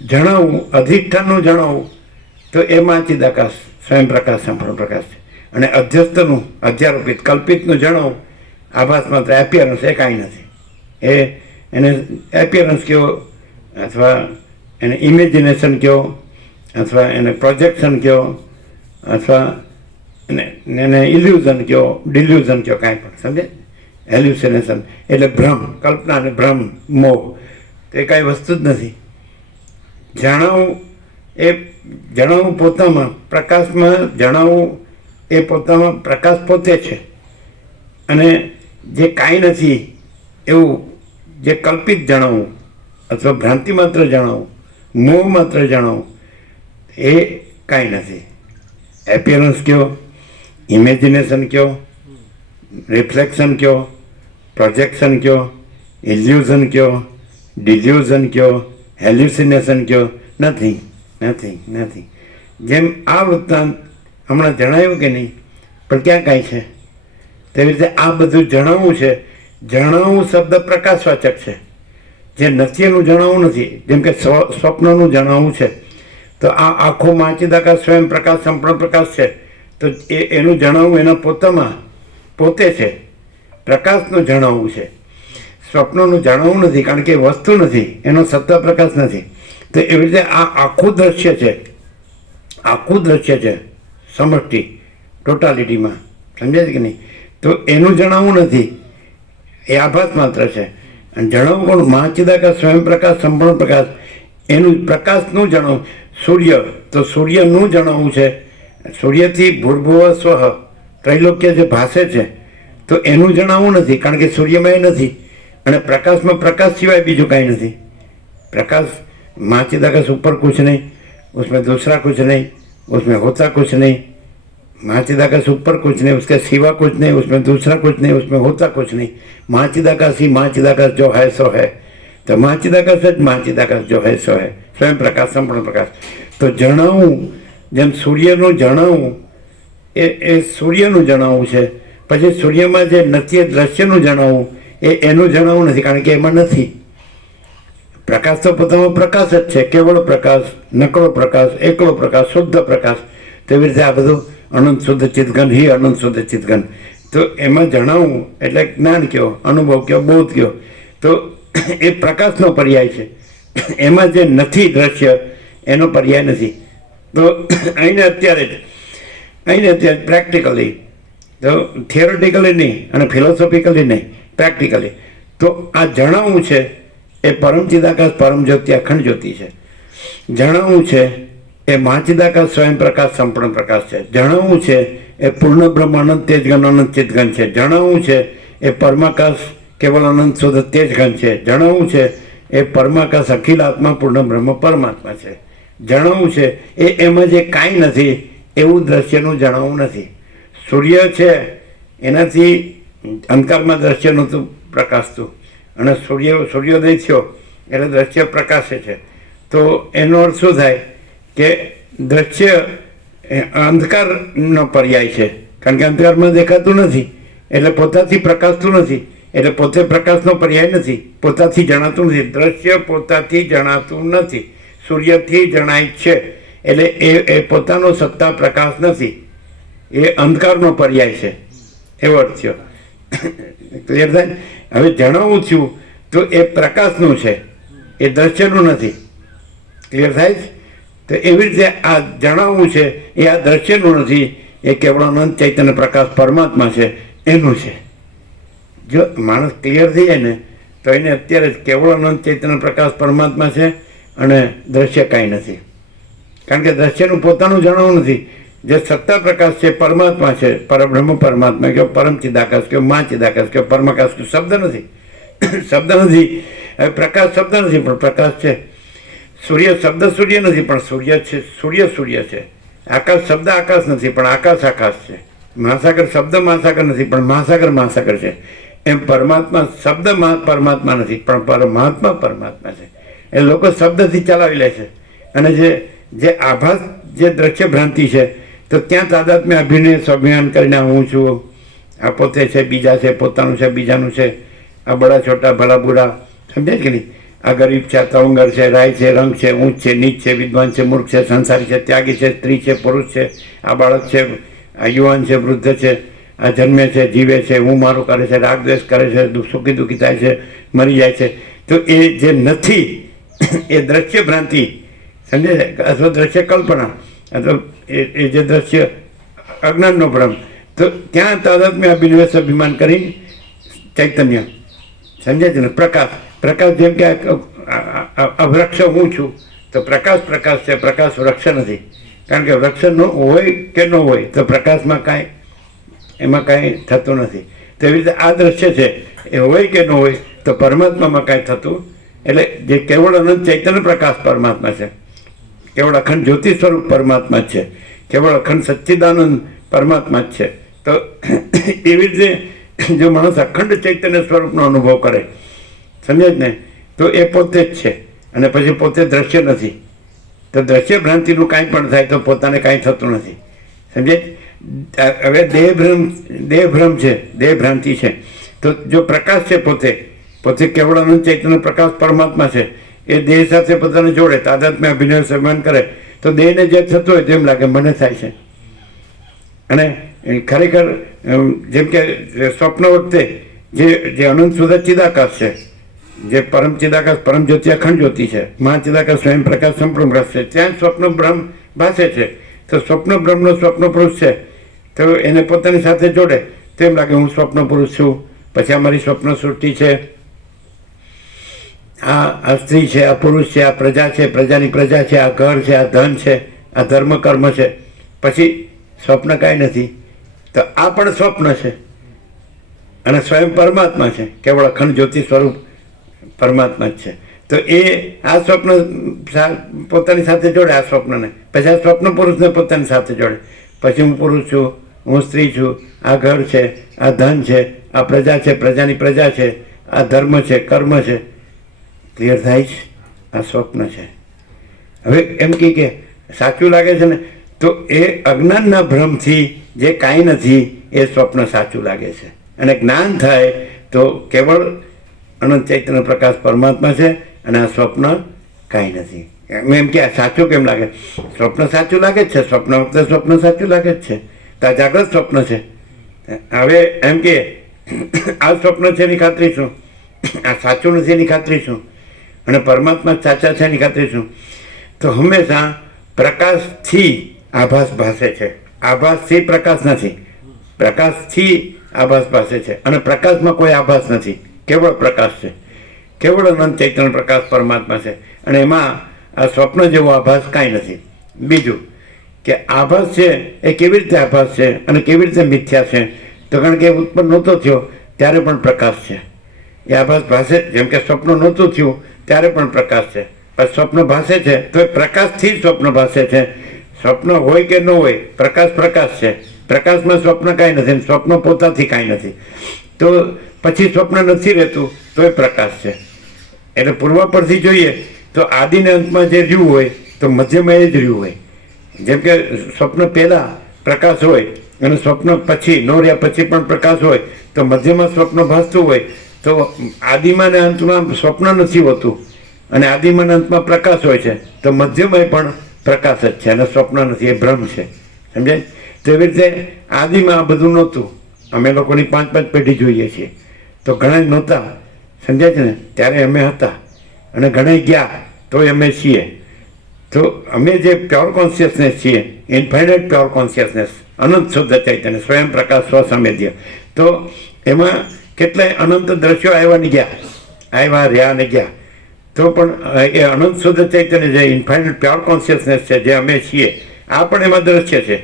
જણાવવું, અધિષ્ઠાનનું જણાવવું, તો એ મહાચિદાકાશ, સ્વયં પ્રકાશ, સંપૂર્ણ પ્રકાશ છે. અને અધ્યસ્તનું, અધ્યારોપિત, કલ્પિતનું જણાવવું, આભાસ માત્ર, એપિયરન્સ, એ કાંઈ નથી. એને એપિયરન્સ કહો, અથવા એને ઇમેજિનેશન કહો, અથવા એને પ્રોજેક્શન કહો, અથવા એને ઇલ્યુઝન કહો, ડિલ્યુઝન કહો, કાંઈ પણ, સમજે? એલ્યુસિનેશન એટલે ભ્રમ, કલ્પના અને ભ્રમ, મોહ, તો એ કાંઈ વસ્તુ જ નથી. જણાવવું પોતામાં, પ્રકાશમાં જણાવવું એ પોતામાં પ્રકાશ પોતે છે. અને જે કાંઈ નથી એવું જે કલ્પિત જણાવવું, અથવા ભ્રાંતિ માત્ર જણાવવું, મોહ માત્ર જણાવવું, એ કાંઈ નથી. એપિયરન્સ કહો, ઇમેજિનેશન કહો, રિફ્લેક્શન કહો, પ્રોજેક્શન કહો, ઇલ્યુઝન કહો, ડિલ્યુઝન કહો, હેલ્યુસિનેશન કહો, નથિંગ. જેમ આ વૃત્તાંત હમણાં જણાવ્યું કે નહીં, પણ ક્યાં કાંઈ છે? તેવી રીતે આ બધું જણાવવું છે. જણાવવું શબ્દ પ્રકાશવાચક છે, જે નથી એનું જણાવવું નથી. જેમ કે સ્વપ્નનું જણાવવું છે, તો આ આખો મહાચિદાકાશ, સ્વયં પ્રકાશ, સંપૂર્ણ પ્રકાશ છે. તો એનું જણાવવું એના પોતામાં પોતે છે, પ્રકાશનું જણાવવું છે. સ્વપ્નનું જણાવવું નથી, કારણ કે એ વસ્તુ નથી, એનો સત્તા પ્રકાશ નથી. તો એવી રીતે આ આખું દ્રશ્ય છે, સમષ્ટિ, ટોટાલિટીમાં, સમજાય છે કે નહીં? તો એનું જણાવવું નથી, એ આભાસ માત્ર છે. અને જણાવવું કોણ? મહાચિદાકાશ, સ્વયં પ્રકાશ, સંપૂર્ણ પ્રકાશ, એનું પ્રકાશનું જણાવવું. સૂર્ય, તો સૂર્યનું જણાવવું છે. સૂર્યથી ભૂર્ભુવ સ્વઃ ત્રૈલોક્ય જે ભાસે છે, તો એનું જણાવવું નથી, કારણ કે સૂર્યમાં એ નથી. અને પ્રકાશમાં પ્રકાશ સિવાય બીજું કાંઈ નથી. प्रकाश महाचिदाकाश ऊपर कुछ नहीं, उसमें दूसरा कुछ नहीं, उसमें होता कुछ नहीं। महाचिदाकाश ऊपर कुछ नहीं, उसके सिवा कुछ नहीं, उसमें दूसरा कुछ नहीं, उसमें होता कुछ नहीं। महाचिदाकाश ही महाचिदाकाश जो है सो है। तो महाचिदाकाश ज महाचिदाकाश जो है सो है, स्वयं प्रकाश, संपूर्ण प्रकाश। तो जणावू जेम सूर्यनु जणावू ए सूर्यनु जणावू छे, पछी सूर्यमां जे नथी दृश्यनु जणावू एनु जणावू नथी, कारण के एमां नथी। प्रकाश तो पोतानो प्रकाश ज छे, केवल प्रकाश, नकळो प्रकाश, एकलो प्रकाश, शुद्ध प्रकाश। तेवी रीते आ बधुं अनंत शुद्ध चितघन ही अनंत शुद्ध चितघन। तो एमां जणावू एटले ज्ञान कहो, अनुभव कहो, बोध कहो। तो ए प्रकाशनो पर्याय छे, एमां जे नथी दृश्य एनो पर्याय नथी। तो अहींने अत्यारे प्रेक्टिकली તો થિયોરિટિકલી નહીં અને ફિલોસોફિકલી નહીં, પ્રેક્ટિકલી. તો આ જણાવવું છે એ પરમ ચિદાકાશ પરમ જ્યોતિ અખંડ જ્યોતિ છે. જણાવવું છે એ મહાચિદાકાશ સ્વયં પ્રકાશ સંપૂર્ણ પ્રકાશ છે. જણાવવું છે એ પૂર્ણ બ્રહ્મ અનંત તેજગન અનંત ચિતગન છે. જણાવવું છે એ પરમાકાશ કેવલ અનંત શુદ્ધ તેજગન છે. જણાવવું છે એ પરમાકાશ અખિલ આત્મા પૂર્ણ બ્રહ્મ પરમાત્મા છે. જણાવવું છે એ એમાં જે કાંઈ નથી એવું દ્રશ્યનું જણાવવું નથી. સૂર્ય છે એનાથી અંધકારમાં દ્રશ્ય નહોતું પ્રકાશતું, અને સૂર્યોદય થયો એટલે દ્રશ્ય પ્રકાશે છે. તો એનો અર્થ શું થાય કે દ્રશ્ય અંધકારનો પર્યાય છે, કારણ કે અંધકારમાં દેખાતું નથી એટલે પોતાથી પ્રકાશતું નથી, એટલે પોતે પ્રકાશનો પર્યાય નથી, પોતાથી જણાતું નથી. દ્રશ્ય પોતાથી જણાતું નથી, સૂર્યથી જણાય છે એટલે એ પોતાનો સત્તા પ્રકાશ નથી, એ અંધકારનો પર્યાય છે, એવો અર્થ થયો. ક્લિયર થાય? હવે જણાવવું થયું તો એ પ્રકાશનું છે, એ દ્રશ્યનું નથી. ક્લિયર થાય છે? તો એવી રીતે આ જણાવવું છે એ આ દ્રશ્યનું નથી, એ કેવળ અનંત ચૈતન્ય પ્રકાશ પરમાત્મા છે, એનું છે. જો માણસ ક્લિયર થઈ જાય ને તો એને અત્યારે જ કેવળ અનંત ચૈતન્ય પ્રકાશ પરમાત્મા છે અને દ્રશ્ય કાંઈ નથી. કારણ કે દ્રશ્યનું પોતાનું જણાવવું નથી. જે સત્તા પ્રકાશ છે પરમાત્મા છે, પરબ્રહ્મ પરમાત્મા કે પરમ ચિદાકાશ કે મા ચિદાકાશ કે પરમાકાશ કે શબ્દ નથી. શબ્દ નથી. હવે પ્રકાશ શબ્દ નથી પણ પ્રકાશ છે. સૂર્ય શબ્દ સૂર્ય નથી પણ સૂર્ય છે, સૂર્ય છે. આકાશ શબ્દ આકાશ નથી પણ આકાશ છે. મહાસાગર શબ્દ મહાસાગર નથી પણ મહાસાગર છે. એમ પરમાત્મા શબ્દ પરમાત્મા નથી પણ પરમાત્મા છે. એ લોકો શબ્દથી ચલાવી લે છે. અને જે આભાસ જે દ્રશ્ય ભ્રાંતિ છે તો ત્યાં તાદાત્મ્ય અભિનય સ્વાભિમાન કરીને હું છું, આ પોતે છે, બીજા છે, પોતાનું છે, બીજાનું છે, આ બડા છોટા ભલા બુરા, સમજાય કે નહીં? આ ગરીબ છે, આ તવંગર છે, રાય છે, રંગ છે, ઊંચ છે, નીચ છે, વિદ્વાન છે, મૂર્ખ છે, સંસારી છે, ત્યાગી છે, સ્ત્રી છે, પુરુષ છે, આ બાળક છે, આ યુવાન છે, વૃદ્ધ છે, આ જન્મે છે, જીવે છે, હું મારું કરે છે, રાગ દ્વેષ કરે છે, સુખી દુઃખી થાય છે, મરી જાય છે. તો એ જે નથી એ દ્રશ્ય ભ્રાંતિ, સમજે છે? અથવા દ્રશ્ય કલ્પના, અથવા એ જે દ્રશ્ય અજ્ઞાનનો ભ્રમ, તો ત્યાં તાદાત્મ્ય અભિમાન કરી ચૈતન્ય, સમજે છે ને? પ્રકાશ જેમ કે આ વૃક્ષ હું છું તો પ્રકાશ છે, પ્રકાશ વૃક્ષ નથી. કારણ કે વૃક્ષ ન હોય કે ન હોય તો પ્રકાશમાં એમાં કાંઈ થતું નથી. તો એવી રીતે આ દ્રશ્ય છે એ હોય કે ન હોય તો પરમાત્મામાં કાંઈ થતું. એટલે જે કેવળ અનંત ચૈતન્ય પ્રકાશ પરમાત્મા છે, કેવળ અખંડ જ્યોતિ સ્વરૂપ પરમાત્મા જ છે, કેવળ અખંડ સચ્ચિદાનંદ પરમાત્મા જ છે. તો એવી રીતે જો માણસ અખંડ ચૈતન્ય સ્વરૂપનો અનુભવ કરે, સમજે જ ને, તો એ પોતે જ છે. અને પછી પોતે દ્રશ્ય નથી. તો દ્રશ્ય ભ્રાંતિનું કાંઈ પણ થાય તો પોતાને કાંઈ થતું નથી, સમજે? હવે દેહભ્રમ છે, દેહ ભ્રાંતિ છે. તો જો પ્રકાશ છે પોતે કેવળ અનંત ચૈતન્ય પ્રકાશ પરમાત્મા છે, એ દેહ સાથે પોતાને જોડે, તાદાત્મ્ય અભિનય સન્માન કરે તો દેહને જે થતું હોય તેમ લાગે મને થાય છે. અને ખરેખર જેમ કે સ્વપ્ન વખતે જે અનંત શુદ્ધ ચિદાકાશ છે, જે પરમ ચિદાકાશ પરમ જ્યોતિ અખંડ જ્યોતિ છે, મહાચિદાકાશ સ્વયં પ્રકાશ સંપૂર્ણ પ્રકાશ છે, ત્યાં સ્વપ્ન બ્રહ્મ ભાસે છે. તો સ્વપ્ન બ્રહ્મનો સ્વપ્ન પુરુષ છે, તો એને પોતાની સાથે જોડે તેમ લાગે હું સ્વપ્ન પુરુષ છું. પછી અમારી સ્વપ્ન સૃષ્ટિ છે, આ સ્ત્રી છે, આ પુરુષ છે, આ પ્રજા છે, પ્રજાની પ્રજા છે, આ ઘર છે, આ ધન છે, આ ધર્મ કર્મ છે. પછી સ્વપ્ન કાંઈ નથી. તો આ પણ સ્વપ્ન છે અને સ્વયં પરમાત્મા છે, કેવળ અખંડ જ્યોતિ સ્વરૂપ પરમાત્મા જ છે. તો એ આ સ્વપ્ન પોતાની સાથે જોડે, આ સ્વપ્નને, પછી આ સ્વપ્ન પુરુષને પોતાની સાથે જોડે. પછી હું પુરુષ છું, હું સ્ત્રી છું, આ ઘર છે, આ ધન છે, આ પ્રજા છે, પ્રજાની પ્રજા છે, આ ધર્મ છે, કર્મ છે. ક્લિયર થાય છે? આ સ્વપ્ન છે. હવે એમ કે સાચું લાગે છે ને, તો એ અજ્ઞાનના ભ્રમથી જે કાંઈ નથી એ સ્વપ્ન સાચું લાગે છે. અને જ્ઞાન થાય તો કેવળ અનંત ચૈતન્ય પ્રકાશ પરમાત્મા છે અને આ સ્વપ્ન કાંઈ નથી. એમ કે સાચું કેમ લાગે? સ્વપ્ન સાચું લાગે જ છે, સ્વપ્ન વખતે સ્વપ્ન સાચું લાગે જ છે. તો આ જાગ્રત સ્વપ્ન છે. હવે એમ કે આ સ્વપ્ન છે એની ખાતરી શું? આ સાચું નથી એની ખાતરી શું? અને પરમાત્મા સાચા છે એની ખાતરી શું? તો હંમેશા પ્રકાશથી આભાસ ભાસે છે, આભાસથી પ્રકાશ નથી. પ્રકાશથી આભાસ પાસે છે અને પ્રકાશમાં કોઈ આભાસ નથી, કેવળ પ્રકાશ છે, કેવળ અનંત ચૈતન્ય પ્રકાશ પરમાત્મા છે અને એમાં આ સ્વપ્ન જેવો આભાસ કાંઈ નથી. બીજું કે આભાસ છે એ કેવી રીતે આભાસ છે અને કેવી રીતે મિથ્યા છે, તો કારણ કે એ ઉત્પન્ન નહોતો થયો ત્યારે પણ પ્રકાશ છે. એ આભાસ ભાષે, જેમ કે સ્વપ્ન નહોતું થયું ત્યારે પણ પ્રકાશ છે, પણ સ્વપ્ન ભાષે છે તો એ પ્રકાશથી જ સ્વપ્ન ભાષે છે. સ્વપ્ન હોય કે ન હોય, પ્રકાશ પ્રકાશ છે. પ્રકાશમાં સ્વપ્ન કાંઈ નથી, સ્વપ્ન પોતાથી કાંઈ નથી. તો પછી સ્વપ્ન નથી રહેતું તો એ પ્રકાશ છે. એટલે પૂર્વ પરથી જોઈએ તો આદિને અંતમાં જે રહ્યું હોય તો મધ્યમાં એ જ રહ્યું હોય. જેમ કે સ્વપ્ન પહેલાં પ્રકાશ હોય અને સ્વપ્ન પછી ન રહ્યા પછી પણ પ્રકાશ હોય, તો મધ્યમાં સ્વપ્ન ભાસતું હોય તો આદિમાં ને અંતમાં સ્વપ્ન નથી હોતું અને આદિમાં ને અંતમાં પ્રકાશ હોય છે, તો મધ્યમાં પણ પ્રકાશ જ છે અને સ્વપ્ન નથી, એ ભ્રમ છે. સમજાય? તો એવી રીતે આદિમાં આ બધું નહોતું. અમે લોકોની 5-5 પેઢી જોઈએ છીએ તો ઘણા નહોતા, સમજાય છે ને, ત્યારે અમે હતા અને ઘણા ગયા તોય અમે છીએ. તો અમે જે પ્યોર કોન્શિયસનેસ છીએ, ઇન્ફાઇનાઇટ પ્યોર કોન્શિયસનેસ, અનંત શુદ્ધ ચૈતન્ય, સ્વયં પ્રકાશ, સ્વસંવેદ્ય, તો એમાં કેટલાય અનંત દ્રશ્યો આવ્યા ને ગયા, આવ્યા રહ્યા ને ગયા, તો પણ એ અનંત શુદ્ધ ચૈતન્ય જે ઇન્ફાઇનાઇટ પ્યોર કોન્શિયસનેસ છે, જે અમે છીએ, આ પણ એમાં દ્રશ્ય છે.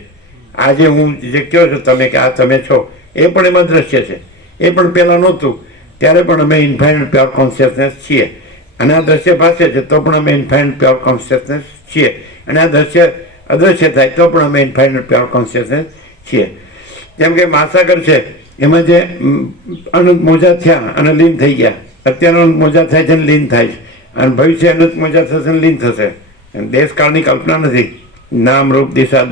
આજે હું જે કહો છો તમે કે આ તમે છો, એ પણ એમાં દ્રશ્ય છે. એ પણ પહેલાં નહોતું ત્યારે પણ અમે ઇન્ફાઇનાઇટ પ્યોર કોન્શિયસનેસ છીએ અને આ દ્રશ્ય ભાષે છે તો પણ અમે ઇન્ફાઇનાઇટ પ્યોર કોન્શિયસનેસ છીએ અને આ દ્રશ્ય અદ્રશ્ય થાય તો પણ અમે ઇન્ફાઇનાઇટ પ્યોર કોન્શિયસનેસ છીએ. જેમ કે મહાસાગર છે, એમાં જે અનંત મોજા થયા અને લીન થઈ ગયા, અત્યારે અનંત મોજા થાય છે અને લીન થાય છે અને ભવિષ્ય અનંત મોજા થશે અને લીન થશે. દેશકાળની કલ્પના નથી. નામ રૂપ દિશા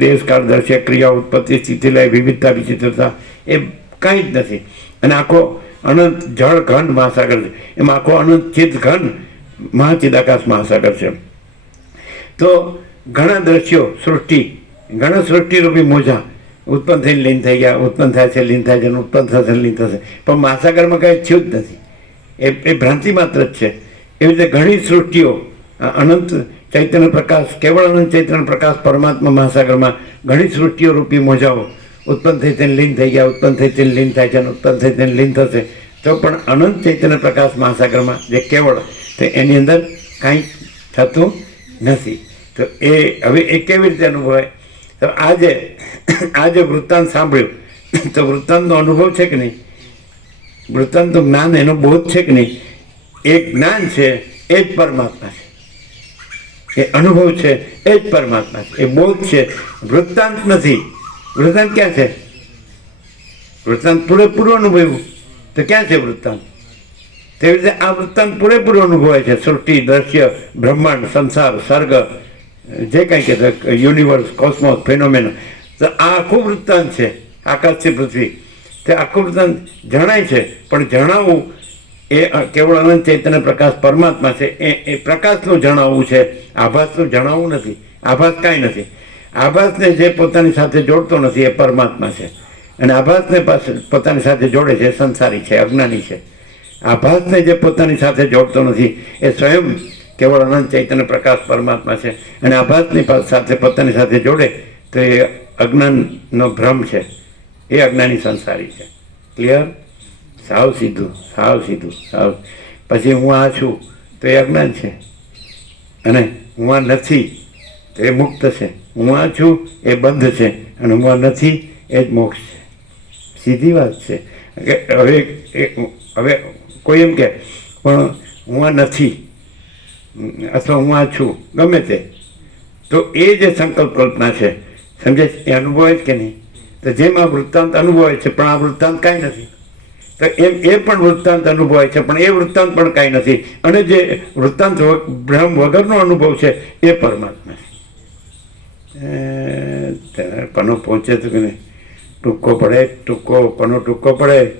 દેશકાળ દર્શક ક્રિયા ઉત્પત્તિ સ્થિતિ લય વિવિધતા વિચિત્રતા એ કંઈ જ નથી. અને આખો અનંત જળ ઘન મહાસાગર છે, એમાં આખો અનંત ચિત્ત ઘન મહાચિદાકાશ મહાસાગર છે. તો ઘણા દ્રશ્યો સૃષ્ટિ, ઘણા સૃષ્ટિરૂપી મોજા ઉત્પન્ન થઈને લીન થઈ ગયા, ઉત્પન્ન થાય છે લીન થાય છે, ઉત્પન્ન થશે લીન થશે, પણ મહાસાગરમાં કાંઈ થયું જ નથી. એ ભ્રાંતિ માત્ર જ છે. એવી રીતે ઘણી સૃષ્ટિઓ અનંત ચૈતન્ય પ્રકાશ, કેવળ અનંત ચૈતન્ય પ્રકાશ પરમાત્મા મહાસાગરમાં ઘણી સૃષ્ટિઓ રૂપી મોજાઓ ઉત્પન્ન થઈ તેને લીન થઈ ગયા, ઉત્પન્ન થઈ તેને લીન થાય છે અને ઉત્પન્ન થઈ તેને લીન થશે, તો પણ અનંત ચૈતન્ય પ્રકાશ મહાસાગરમાં જે કેવળ, તો એની અંદર કાંઈ થતું નથી. તો એ હવે એ કેવી રીતે અનુભવાય? તો આજે વૃત્તાંત સાંભળ્યું તો વૃત્તાંતનો અનુભવ છે કે નહીં? વૃત્તાંતનું જ્ઞાન, એનો બોધ છે કે નહીં? એ જ્ઞાન છે એ જ પરમાત્મા છે, એ અનુભવ છે એ જ પરમાત્મા છે, એ બોધ છે, વૃત્તાંત નથી. વૃત્તાંત ક્યાં છે? વૃત્તાંત પૂરેપૂરું અનુભવ્યું તો ક્યાં છે વૃત્તાંત? તેવી રીતે આ વૃત્તાંત પૂરેપૂરું અનુભવાય છે. સૃષ્ટિ, દ્રશ્ય, બ્રહ્માંડ, સંસાર, સર્ગ, જે કંઈ કહેતો, યુનિવર્સ, કોસ્મોસ, ફેનોમેના, તો આ આખું વૃત્તાંત છે. આકાશથી પૃથ્વી, તે આખું વૃત્તાંત જણાય છે, પણ જણાવવું એ કેવળ અનંત ચૈતન્ય પ્રકાશ પરમાત્મા છે, એ પ્રકાશનું જણાવવું છે, આભાસનું જણાવવું નથી. આભાસ કાંઈ નથી. આભાસને જે પોતાની સાથે જોડતો નથી એ પરમાત્મા છે અને આભાસને પોતાની સાથે જોડે છે એ સંસારી છે, અજ્ઞાની છે. આભાસને જે પોતાની સાથે જોડતો નથી એ સ્વયં કેવળ અનંત ચૈતન્ય પ્રકાશ પરમાત્મા છે અને આભાસની સાથે પોતાની સાથે જોડે તો એ અજ્ઞાનનો ભ્રમ છે, એ અજ્ઞાની સંસારી છે. ક્લિયર? સાવ સીધું, સાવ સીધું, સાવ. પછી હું આ છું તો એ અજ્ઞાન છે અને હું આ નથી તો એ મુક્ત છે. હું આ છું એ બંધ છે અને હું આ નથી એ જ મોક્ષ છે. સીધી વાત છે. હવે કોઈ એમ કે પણ હું આ નથી અથવા હું આ છું, ગમે તે, તો એ જે સંકલ્પ કલ્પના છે, સમજે, એ અનુભવાય જ કે નહીં? તો જેમ આ વૃત્તાંત અનુભવાય છે પણ આ વૃત્તાંત કાંઈ નથી, તો એમ એ પણ વૃત્તાંત અનુભવાય છે પણ એ વૃત્તાંત પણ કાંઈ નથી. અને જે વૃત્તાંત બ્રહ્મ વગરનો અનુભવ છે એ પરમાત્મા છે. પનો પહોંચે તો કે નહીં? ટૂંકો પડે.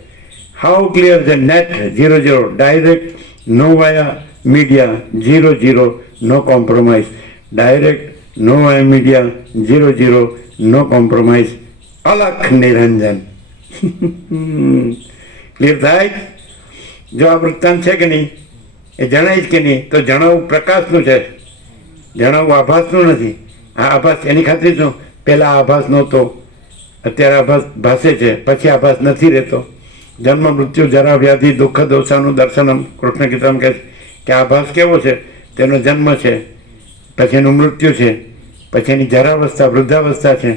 હાઉ ક્લિયર છે? નેટ 0-0, ડાયરેક્ટ, નો વાયા મીડિયા, 0-0, નો કોમ્પ્રોમાઇઝ. ડાયરેક્ટ, નો વાયા મીડિયા, 0-0, નો કોમ્પ્રોમાઇઝ. અલખ નિરંજન. ક્લિયર થાય? જો આ વૃત્તાંત છે કે નહીં, એ જણાય જ કે નહીં, તો જણાવવું પ્રકાશનું છે, જણાવવું આભાસનું નથી. આ આભાસ, એની ખાતરી શું? પહેલાં આભાસ નહોતો, અત્યારે આભાસ ભાસે છે, પછી આભાસ નથી રહેતો. જન્મ મૃત્યુ જરા વ્યાધિ દુઃખ દોષાનું દર્શનમ, કૃષ્ણ ગીતામાં કહે છે કે આભાસ કેવો છે? તેનો જન્મ છે, પછી એનું મૃત્યુ છે, પછી એની જરાવસ્થા વૃદ્ધાવસ્થા છે,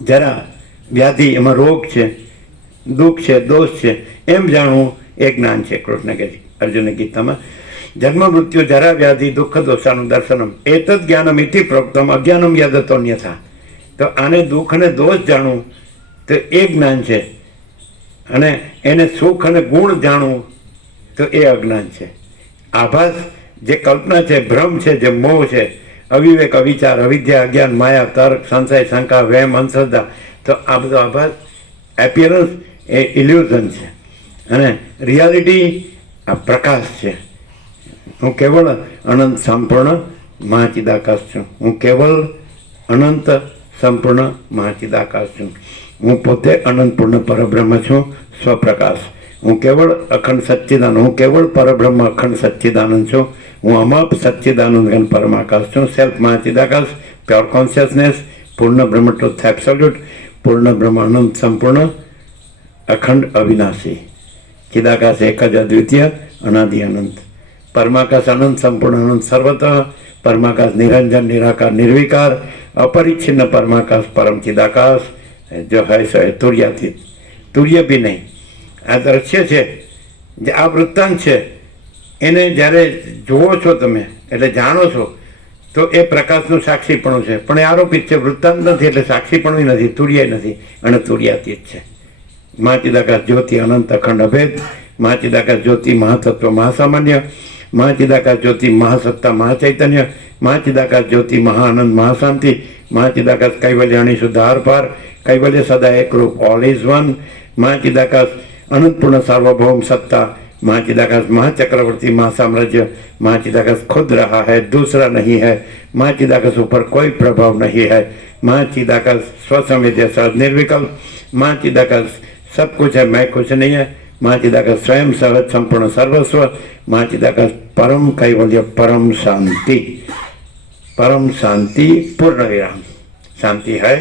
જરા વ્યાધિ એમાં રોગ છે, દુઃખ છે, દોષ છે, એમ જાણવું એ જ્ઞાન છે. કૃષ્ણ કહે છે અર્જુન ગીતામાં, જન્મ મૃત્યુ જરા વ્યાધિ દુઃખ દોષાનું દર્શનમ એતદ જ્ઞાનમ ઇતિ પ્રોક્તમ અજ્ઞાનમ યદતોન્યથા. તો આને દુઃખ અને દોષ જાણવું તો એ જ્ઞાન છે, અને એને સુખ અને ગુણ જાણવું તો એ અજ્ઞાન છે. આભાસ જે કલ્પના છે, ભ્રમ છે, જે મોહ છે, અવિવેક, અવિચાર, અવિદ્યા, અજ્ઞાન, માયા, તર્ક, સંશય, શંકા, વહેમ, અંધશ્રદ્ધા, તો આ બધો આભાસ એપિયરન્સ એ ઇલ્યુઝન છે, અને રિયાલિટી આ પ્રકાશ છે. હું કેવળ અનંત સંપૂર્ણ મહાચિદાકાશ છું. હું કેવળ અનંત સંપૂર્ણ મહાચિદાકાશ છું. હું પોતે અનંત પૂર્ણ પરબ્રહ્મ છું, સ્વપ્રકાશ. હું કેવળ અખંડ સચ્ચિદાનંદ, હું કેવળ પરબ્રહ્મ અખંડ સચ્ચિદાનંદ છું. હું અમાપ સચ્ચિદાનંદ પરમાકાશ છું. સેલ્ફ મહાચિદાકાશ, પ્યોર કોન્શિયસનેસ, પૂર્ણ બ્રહ્મ ટ્રુથ એબ્સોલ્યુટ, પૂર્ણ બ્રહ્મ અનંત સંપૂર્ણ અખંડ અવિનાશી. ચિદાકાશ એક જ અદ્વિતીય અનાદિ અનંત. પરમાકાશ અનંત સંપૂર્ણ અનંત સર્વતઃ. પરમાકાશ નિરંજન નિરાકાર નિર્વિકાર અપરિચ્છિન્ન પરમાકાશ પરમ ચિદાકાશ. જો હૈ સો હૈ, તુર્યાતીત, તુર્ય બી નહીં. આ દ્રશ્ય છે, જે આ વૃત્તાંત છે, એને જ્યારે જુઓ છો તમે એટલે જાણો છો તો એ પ્રકાશનું સાક્ષીપણું છે, પણ એ આરોપિત છે, વૃત્તાંત નથી એટલે સાક્ષીપણું નથી, તુર્ય નથી, અને તુર્યાતીત છે. મહાચિદાકાશ જ્યોતિ અનંત અખંડ અભેદ, મહાચિદાકાશ જ્યોતિ મહાતત્વ મહાસામાન્ય, મહાચિદાકાશ જ્યોતિ મહાસત્તા મહાચૈતન્ય, મહાચિદાકાશ જ્યોતિ મહાઆનંદ મહાશાંતિ, મહાચિદાકાશ કૈવલ્યાણી શુદ્ધ આરપાર, કૈવલ્ય સદા એકરૂપ ઓલ ઇઝ વન, મહાચિદાકાશ अनंतपूर्ण सार्वभौम सत्ता, महाचिदाकाश महाचक्रवर्ती महासाम्राज्य, महाचिदाकाश खुद रहा है, दूसरा नहीं है, महाचिदाकाश ऊपर कोई प्रभाव नहीं है, महाचिदाकाश स्वसंवेद्य सहज निर्विकल्प, महाचिदाकाश सब कुछ है, मैं कुछ नहीं है, महाचिदाकाश स्वयं सहज संपूर्ण सर्वस्व, महाचिदाकाश परम कैवल्य परम शांति, परम शांति पूर्ण विराम. शांति है,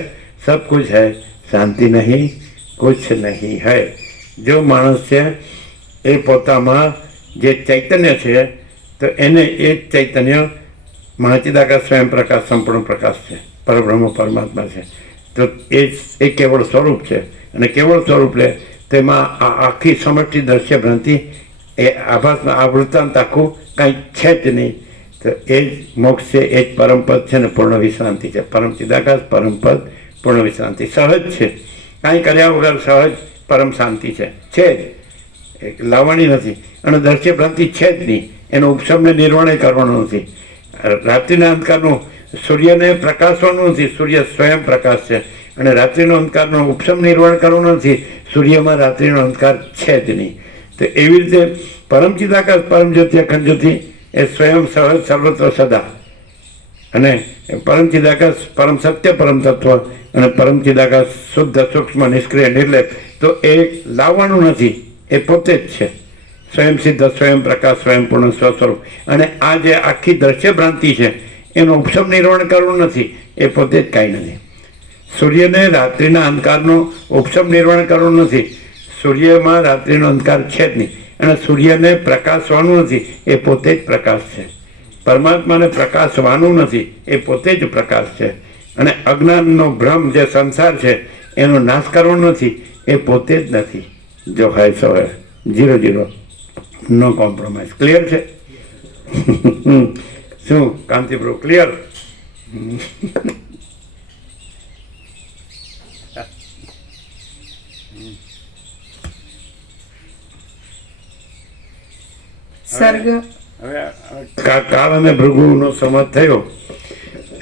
सब कुछ है, शांति नहीं, कुछ नहीं है. जो मानस છે એ પોતામાં જે ચૈતન્ય છે તો એને એ જ ચૈતન્ય મહાચિદાકાશ સ્વયં પ્રકાશ સંપૂર્ણ પ્રકાશ છે, પરબ્રહ્મ પરમાત્મા છે. તો એ કેવળ સ્વરૂપ છે, અને કેવળ સ્વરૂપ લે તેમાં આ આખી સમષ્ટિ દ્રશ્ય ભ્રાંતિ એ આભાસમાં આ વૃત્તાંત આખું કાંઈ છે જ નહીં. તો એ જ મોક્ષ છે, એ જ પરમપદ છે, ને પૂર્ણ વિશ્રાંતિ છે. પરમ ચિદાકાશ પરમપદ પૂર્ણ વિશ્રાંતિ સહજ છે, કાંઈ કર્યા વગર સહજ પરમ શાંતિ છે જ, લાવવાની નથી, અને દ્રશ્ય ભ્રાંતિ છે જ નહીં. એનો ઉપશમને નિર્વાણ કરવાનો નથી. રાત્રિના અંધકારનું સૂર્યને પ્રકાશવાનું નથી, સૂર્ય સ્વયં પ્રકાશ છે, અને રાત્રિનો અંધકારનો ઉપશમ નિર્વાણ કરવાનો નથી, સૂર્યમાં રાત્રિનો અંધકાર છે જ નહીં. તો એવી રીતે પરમ ચિદાકાશ પરમ જ્યોતિ અખંડ જ્યોતિ એ સ્વયં સહજ સર્વત્ર સદા, અને પરમ ચિદાકાશ પરમ સત્ય પરમ તત્વ, અને પરમ ચિદાકાશ શુદ્ધ સૂક્ષ્મ નિષ્ક્રિય નિર્લેપ. તો એ લાવવાનું નથી, એ પોતે જ છે, સ્વયં સિદ્ધ સ્વયં પ્રકાશ સ્વયં પૂર્ણ સ્વસ્વરૂપ. અને આ જે આખી દ્રશ્ય ભ્રાંતિ છે એનું ઉપશમ નિર્વાણ કરવું નથી, એ પોતે જ કાંઈ નથી. સૂર્યને રાત્રિના અંધકારનો ઉપશમ નિર્વાણ કરવું નથી, સૂર્યમાં રાત્રિનો અંધકાર છે જ નહીં, અને સૂર્યને પ્રકાશવાનું નથી, એ પોતે જ પ્રકાશ છે. પરમાત્માને પ્રકાશવાનું નથી, એ પોતે જ પ્રકાશ છે. અને અજ્ઞાનનો ભ્રમ જે સંસાર છે એનો નાશ કરવાનો નથી, એ પોતે જ નથી. જો હોય સો હોય, 0-0, નો કોમ્પ્રોમાઇઝ. ક્લિયર છે? શું કાંતિપ્રભુ ક્લિયર? સર્ગ કાળ અને ભૃગુનો સંવાદ થયો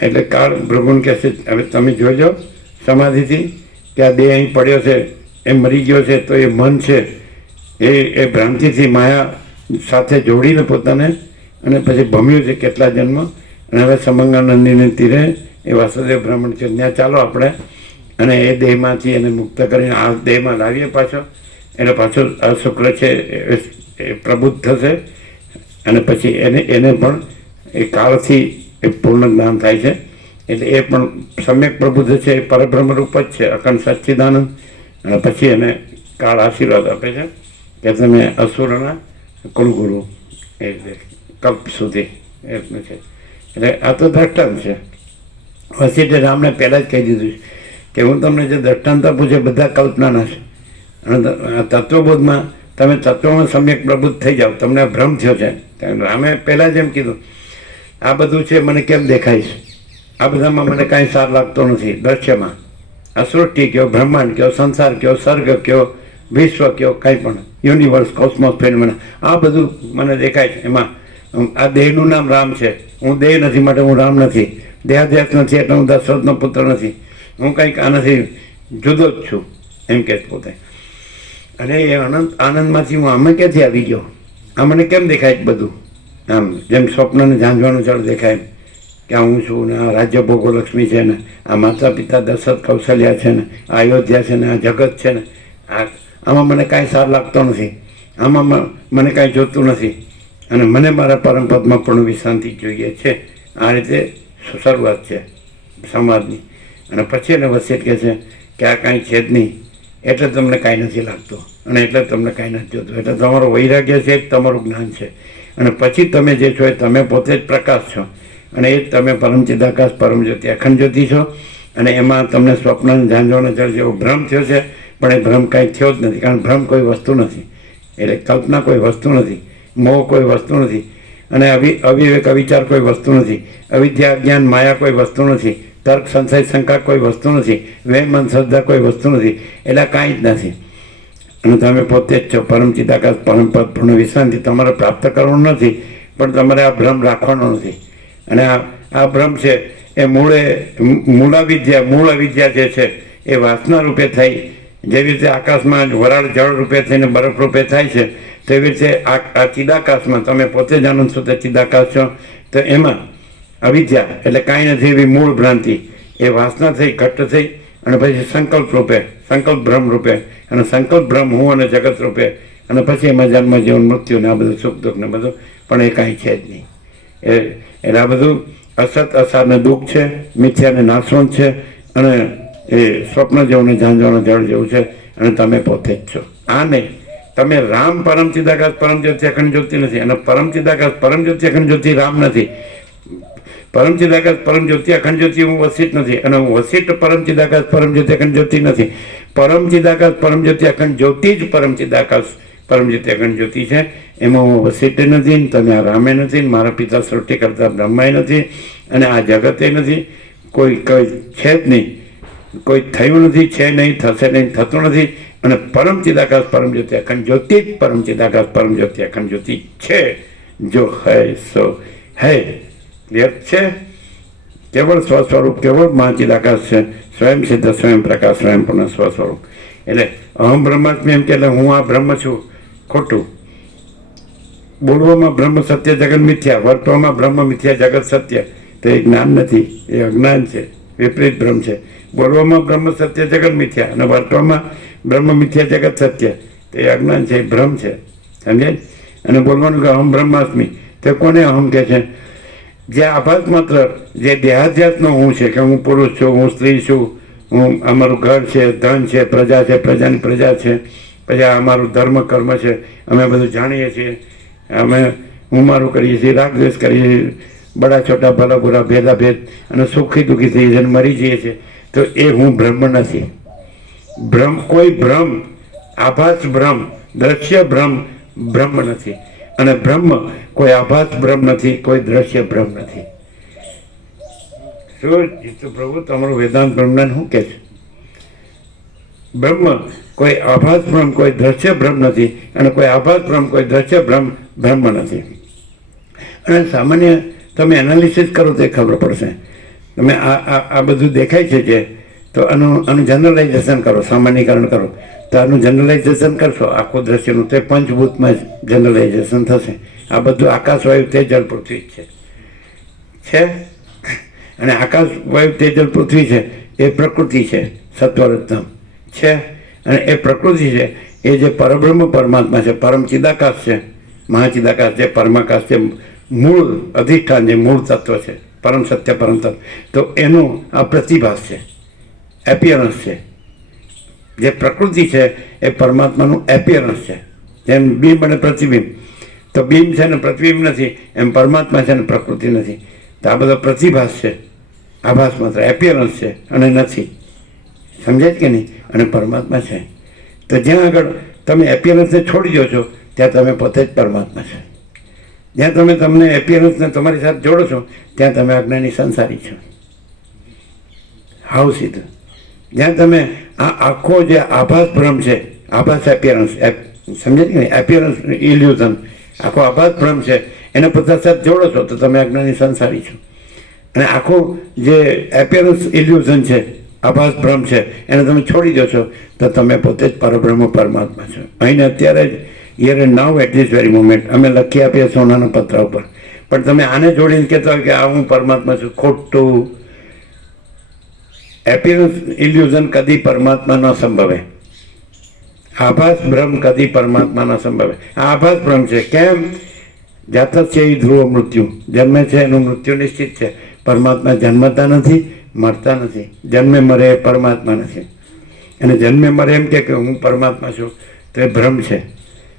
એટલે કાળ ભૃગુને કહે છે, હવે તમે જોજો સમાધિથી કે આ દેહ અહીં પડ્યો છે, એ મરી ગયો છે, તો એ મન છે એ ભ્રાંતિથી માયા સાથે જોડીને પોતાને, અને પછી ભમ્યું છે કેટલા જન્મ, અને હવે સમંગાનંદીને તીરે એ વાસુદેવ બ્રાહ્મણ છે ત્યાં ચાલો આપણે, અને એ દેહમાંથી એને મુક્ત કરીને આ દેહમાં લાવીએ પાછો, એટલે પાછો આ શુક્ર છે એ પ્રબુદ્ધ થશે, અને પછી એને પણ એ કાળથી એ પૂર્ણ જ્ઞાન થાય છે. એટલે એ પણ સમ્યક પ્રભુ જે છે એ પરબ્રહ્મ રૂપ જ છે, અખંડ સચ્ચિદાનંદ. અને પછી એને કાળ આશીર્વાદ આપે છે કે તમે અસુરના કુલગુરુ એ કલ્પ સુધી એટલું છે. એટલે આ તો દ્રષ્ટાંત છે. વસીઠે રામને પહેલાં જ કહી દીધું છે કે હું તમને જે દ્રષ્ટાંત આપું છું બધા કલ્પનાના છે. અને તત્વબોધમાં તમે તત્વમાં સમ્યક પ્રબુદ્ધ થઈ જાઓ, તમને આ ભ્રમ થયો છે. રામે પહેલાં જ એમ કીધું આ બધું છે મને કેમ દેખાય છે, આ બધામાં મને કાંઈ સાર લાગતો નથી. દ્રશ્યમાં આ સૃષ્ટિ કયો, બ્રહ્માંડ કયો, સંસાર કયો, સર્ગ કયો, વિશ્વ કયો, કાંઈ પણ યુનિવર્સ, કોસ્મોસ, ફેનોમેના આ બધું મને દેખાય છે. એમાં આ દેહનું નામ રામ છે. હું દેહ નથી માટે હું રામ નથી, દેહાધ્યાસ નથી એટલે હું દશરથનો પુત્ર નથી, હું કંઈક આનાથી જુદો જ છું એમ કે પોતે. અને એ આનંદમાંથી હું આમાં ક્યાંથી આવી ગયો, આ મને કેમ દેખાય છે બધું આમ જેમ સ્વપ્નને ઝાંઝવાનું જળ દેખાય કે આ હું છું ને આ રાજ્ય ભોગોલક્ષ્મી છે ને આ માતા પિતા દશરથ કૌશલ્યા છે ને આ અયોધ્યા છે ને આ જગત છે ને આમાં મને કાંઈ સાર લાગતો નથી, આમાં મને કાંઈ જોતું નથી અને મને મારા પરમપદમાં પણ વિશ્રાંતિ જોઈએ છે. આ રીતે શરૂઆત છે સંવાદની. અને પછી એને વસીઠ કહે છે કે આ કાંઈ છે જ નહીં એટલે તમને કાંઈ નથી લાગતું અને એટલે તમને કાંઈ નથી જોતું. એટલે તમારું વૈરાગ્ય છે એ તમારું જ્ઞાન છે. અને પછી તમે જે છો એ તમે પોતે જ પ્રકાશ છો અને એ જ તમે પરમ ચિદાકાશ પરમ જ્યોતિ અખંડ જ્યોતિ છો. અને એમાં તમને સ્વપ્ન ઝાંઝવાનો જળ જેવો ભ્રમ થયો છે પણ એ ભ્રમ કાંઈ થયો જ નથી, કારણ ભ્રમ કોઈ વસ્તુ નથી, એટલે કલ્પના કોઈ વસ્તુ નથી, મોહ કોઈ વસ્તુ નથી અને અવિવેક અવિચાર કોઈ વસ્તુ નથી, અવિદ્યા અજ્ઞાન માયા કોઈ વસ્તુ નથી, તર્ક સંશય શંકા કોઈ વસ્તુ નથી, વેમ મન શ્રદ્ધા કોઈ વસ્તુ નથી, એટલે કાંઈ જ નથી. અને તમે પોતે જ છો પરમ ચિદાકાશ પરમ પદ પૂર્ણ વિશ્રાંતિ. તમારે પ્રાપ્ત કરવાનું નથી પણ તમારે આ ભ્રમ રાખવાનો નથી. અને આ ભ્રમ છે એ મૂળ અવિદ્યા જે છે એ વાસના રૂપે થઈ, જેવી રીતે આકાશમાં વરાળ જળ રૂપે થઈને બરફ રૂપે થાય છે તેવી રીતે આ ચિદાકાશમાં તમે પોતે જ આનંદ છો તે ચિદાકાશ છો. તો એમાં અવિદ્યા એટલે કાંઈ નથી એવી મૂળ ભ્રાંતિ એ વાસના થઈ ઘટ્ટ થઈ અને પછી સંકલ્પ રૂપે, સંકલ્પ ભ્રમ રૂપે અને સંકલ્પ ભ્રમ હું અને જગત રૂપે અને પછી એમાં જન્મ જીવન મૃત્યુ ને આ બધું સુખ દુઃખ ને બધું પણ એ કાંઈ છે જ નહીં. એટલે આ બધું અસત અસારને દુઃખ છે, મિથ્યાને નાશવંત છે અને એ સ્વપ્ન જેવું ને ઝાંઝવાનું જળ જેવું છે અને તમે પોતે જ છો. આ નહીં તમે રામ પરમ ચિદાકાશ પરમ જ્યોતિ અખંડ જ્યોતિ નથી અને પરમ ચિદાકાશ પરમ જ્યોતિ અખંડ જ્યોતિ રામ નથી. પરમ ચિદાકાશ પરમ જ્યોતિ અખંડ જ્યોતિ હું વસીઠ નથી અને હું વસીઠ પરમ ચિદાકાશ પરમ જ્યોતિ અખંડ જ્યોતિ નથી. પરમ ચિદાકાશ પરમ જ્યોતિ અખંડ જ્યોતિ જ પરમ ચિદાકાશ પરમ જ્યોતિ અખંડ જ્યોતિ છે. એમાં હું વસીઠ નથી, તમે આ રામે નથી, મારા પિતા સૃષ્ટિ કરતા બ્રહ્માય નથી અને આ જગતે નથી, કોઈ છે જ નહીં, કોઈ થયું નથી, છે નહીં, થશે નહીં, થતું નથી. અને પરમ ચિદાકાશ પરમ જ્યોતિ અખંડ જ્યોતિ જ પરમ ચિદાકાશ પરમ જ્યોતિ અખંડ જ્યોતિ છે. જો હૈ સો હૈ વ્યક્ત છે, કેવળ સ્વસ્વરૂપ, કેવળ મહાચિદાકાશ છે, સ્વયં સિદ્ધ, સ્વયં પ્રકાશ, સ્વયં પૂર્ણ સ્વસ્વરૂપ. એટલે અહમ બ્રહ્માસ્મિ એમ કે એટલે હું આ બ્રહ્મ છું ખોટું. બોલવામાં બ્રહ્મ સત્ય જગત મિથ્યા, વર્તવામાં બ્રહ્મ મિથ્યા જગત સત્ય. તો એ જ્ઞાન નથી, એ અજ્ઞાન છે, વિપરીત ભ્રમ છે. બોલવામાં બ્રહ્મ સત્ય જગત મિથ્યા અને વર્તવામાં બ્રહ્મ મિથ્યા જગત સત્ય, તો એ અજ્ઞાન છે, એ ભ્રમ છે. સમજાય? અને બોલવાનું કે અહમ બ્રહ્માસ્મિ તે કોને અહમ કહે છે? જે આભાસ માત્ર જે દેહાધ્યાસનો હું છે કે હું પુરુષ છું, હું સ્ત્રી છું, હું અમારું ઘર છે, ધન છે, પ્રજા છે, પ્રજાની પ્રજા છે, પછી આ અમારું ધર્મ કર્મ છે, અમે બધું જાણીએ છીએ, હું મારું કરીએ છીએ, રાગ દ્વેષ કરીએ છીએ, બડા છોટા ભલા બુરા ભેદા ભેદ અને સુખી દુઃખી થઈ જઈને મરી જઈએ છીએ. તો એ હું બ્રહ્મ નથી. કોઈ ભ્રમ, આભાસ ભ્રમ, દ્રશ્ય ભ્રમ બ્રહ્મ નથી. અને બ્રહ્મ કોઈ આભાસ બ્રહ્મ નથી, કોઈ દ્રશ્ય બ્રહ્મ નથી. શું જીતુ પ્રભુ તમારું વેદાંત બ્રહ્મજ્ઞાન શું કહે છે? બ્રહ્મ કોઈ આભાસ બ્રહ્મ, કોઈ દ્રશ્ય બ્રહ્મ નથી અને કોઈ આભાસ બ્રહ્મ, કોઈ દ્રશ્ય બ્રહ્મ નથી. અને સામાન્ય તમે એનાલિસિસ કરો તો ખબર પડશે. તમે આ બધું દેખાય છે જે, તો આનું જનરલાઇઝેશન કરો, સામાન્યકરણ કરો. તો આનું જનરલાઇઝેશન કરશો આખું દ્રશ્યનું, તે પંચભૂતમાં જનરલાઇઝેશન થશે. આ બધું આકાશ વાયુ તેજલ પૃથ્વી છે. અને આકાશ વાયુ તેજલ પૃથ્વી છે એ પ્રકૃતિ છે, સત્વરત્ન છે. અને એ પ્રકૃતિ છે એ જે પરબ્રહ્મ પરમાત્મા છે, પરમ ચિદાકાશ છે, મહાચિદાકાશ છે, પરમાકાશ છે, મૂળ અધિષ્ઠાન જે મૂળ તત્વ છે પરમ સત્ય પરમ તત્વ, તો એનો આ પ્રતિભાસ છે, એપિયરન્સ છે. જે પ્રકૃતિ છે એ પરમાત્માનું એપિયરન્સ છે. જેમ બિંબ અને પ્રતિબિંબ, તો બિંબ છે ને પ્રતિબિંબ નથી, એમ પરમાત્મા છે ને પ્રકૃતિ નથી. તો આ બધો પ્રતિભાસ છે, આભાસ માત્ર એપિયરન્સ છે અને નથી. સમજાય કે નહીં? અને પરમાત્મા છે. તો જ્યાં આગળ તમે એપિયરન્સને છોડી દો છો ત્યાં તમે પોતે જ પરમાત્મા છે. જ્યાં તમે તમને એપિયરન્સને તમારી સાથે જોડો છો ત્યાં તમે અજ્ઞાની સંસારી છો. હાવ સીધું. જ્યાં તમે આ આખો જે આભાસ ભ્રમ છે, આભાસ એપિયરન્સ, સમજાય કે નહીં? એપિયરન્સ ઇલ્યુઝન, આખો આભાસ ભ્રમ છે, એને પોતા સાથે જોડો છો તો તમે અજ્ઞાની સંસારી છો. અને આખું જે એપિયરન્સ ઇલ્યુઝન છે, આભાસ ભ્રમ છે, એને તમે છોડી દો છો તો તમે પોતે જ પરબ્રહ્મ પરમાત્મા છો. અહીં અત્યારે જ here and now at this very moment અમે લખી આપીએ સોનાના પત્ર ઉપર, પણ તમે આને જોડીને કહેતા હોય કે આ હું પરમાત્મા છું, ખોટું. એપિયરન્સ ઇલ્યુઝન કદી પરમાત્મા ન સંભવે. આભાસ ભ્રમ કદી પરમાત્મા ન સંભવે. આ આભાસ ભ્રમ છે. કેમ? જાતક છે એ ધ્રુવ મૃત્યુ, જન્મે છે એનું મૃત્યુ નિશ્ચિત છે. પરમાત્મા જન્મતા નથી, મરતા નથી. જન્મે મરે એ પરમાત્મા નથી. અને જન્મે મરે એમ કે હું પરમાત્મા છું તો એ ભ્રમ છે.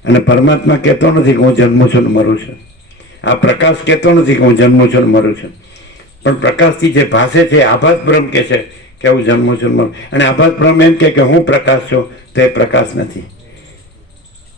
અને પરમાત્મા કહેતો નથી કે હું જન્મું છું ને મરું છું. આ પ્રકાશ કહેતો નથી કે હું જન્મું છું ને મરું છું. પણ પ્રકાશથી જે ભાષે છે આભાસ ભ્રમ કહે છે કે હું જન્મું છું ને મરું. અને આભાસ ભ્રમ એમ કે હું પ્રકાશ છું તો એ પ્રકાશ નથી.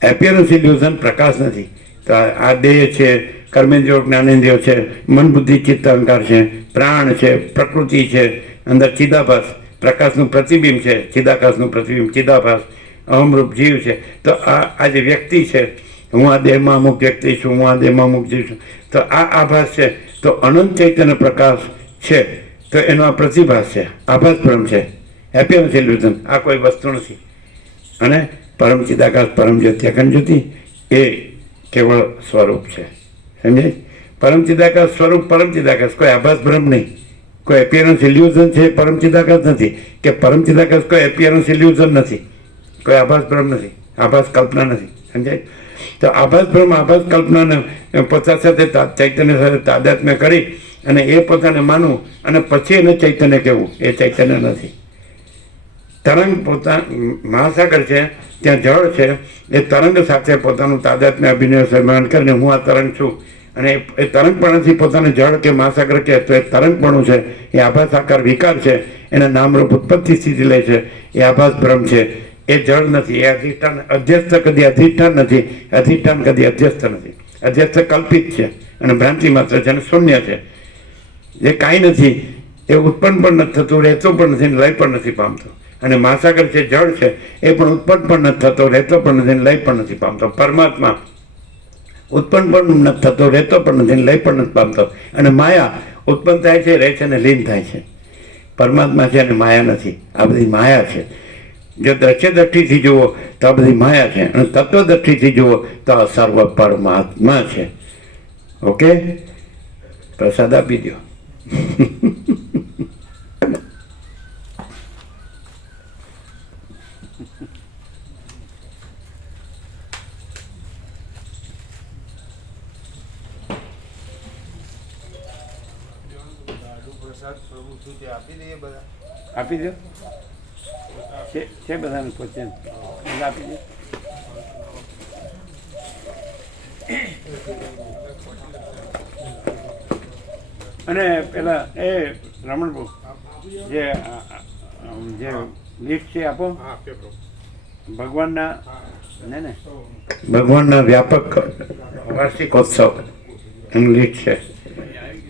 એપિયરન્સ ઇલ્યુઝન પ્રકાશ નથી. તો આ દેહ છે, કર્મેન્દ્રિયો જ્ઞાનેન્દ્રિયો છે, મન બુદ્ધિ ચિત્ત અહંકાર છે, પ્રાણ છે, પ્રકૃતિ છે, અંદર ચિદાભાસ, પ્રકાશનું પ્રતિબિંબ છે, ચિદાકાશનું પ્રતિબિંબ, ચિદાભાસ, અહમરૂપ જીવ છે. તો આ જે વ્યક્તિ છે, હું આ દેહમાં અમુક વ્યક્તિ છું, હું આ દેહમાં અમુક જીવ છું, તો આ આભાસ છે. તો અનંત ચૈતન્ય પ્રકાશ છે, તો એનો આ પ્રતિભાસ છે, આભાસ ભ્રમ છે, એપિયરન્સ ઇલ્યુઝન. આ કોઈ વસ્તુ નથી. અને પરમ ચિદાકાશ, પરમ જ્યોતિ, અખંડ જ્યોતિ એ કેવળ સ્વરૂપ છે. સમજાય? પરમ ચિદાકાશ સ્વરૂપ, પરમ ચિદાકાશ, કોઈ આભાસ ભ્રમ નહીં, કોઈ એપિયરન્સ ઇલ્યુઝન છે, પરમ ચિદાકાશ નથી. કે પરમ ચિદાકાશ કોઈ એપિયરન્સ ઇલ્યુઝન નથી, કોઈ આભાસ ભ્રમ નથી, આભાસ કલ્પના નથી. સમજાય? તો આભાસ ભ્રમ, આભાસ કલ્પનાને પોતા સાથે ચૈતન્ય સાથે તાદાત્મ્ય કરી અને એ પોતાને માનવું અને પછી એને ચૈતન્ય કહેવું, એ ચૈતન્ય નથી. તરંગ મહાસાગર છે, ત્યાં જળ છે, એ તરંગ સાથે પોતાનું તાદાત્મ્ય અભિનય સન્માન કરીને હું આ તરંગ છું. અને એ તરંગ પણ નથી પોતાને જળ કે મહાસાગર કહે તો એ તરંગપણું છે, એ આભાસ આકાર વિકાર છે, એના નામરૂપ ઉત્પત્તિ સ્થિતિ લે છે, એ આભાસ ભ્રમ છે. એ જળ નથી, એ અધિષ્ઠાન, અધ્યસ્થ કદી અધિષ્ઠાન નથી, અધિષ્ઠાન કદી અધ્યસ્થ નથી. અધ્યસ્થ કલ્પિત છે અને ભ્રાંતિ માત્ર છે અને શૂન્ય છે. જે કાંઈ નથી એ ઉત્પન્ન પણ નથી થતું, રહેતો પણ નથી, લય પણ નથી પામતો. અને મહાસાગર છે, જળ છે, એ પણ ઉત્પન્ન પણ નથી થતો, રહેતો પણ નથી, લય પણ નથી પામતો. પરમાત્મા ઉત્પન્ન પણ નથી થતો, રહેતો પણ નથી, લય પણ નથી પામતો. અને માયા ઉત્પન્ન થાય છે, રહે છે અને લીન થાય છે. પરમાત્મા છે અને માયા નથી. આ બધી માયા છે. જો દ્રશ્ય દ્રષ્ટિથી જુઓ તો આ બધી માયા છે, અને તત્વ દ્રષ્ટિથી જુઓ તો આ સર્વ પરમાત્મા છે. ઓકે, પ્રસાદ આપી દો. આપી દો. છે બધાને પૂછે આપી દો. અને પેલા એ રમણભાઈ જે લિસ્ટ છે આપો ભગવાનના ને ભગવાનના વ્યાપક વાર્ષિકોત્સવ એનું લિસ્ટ છે.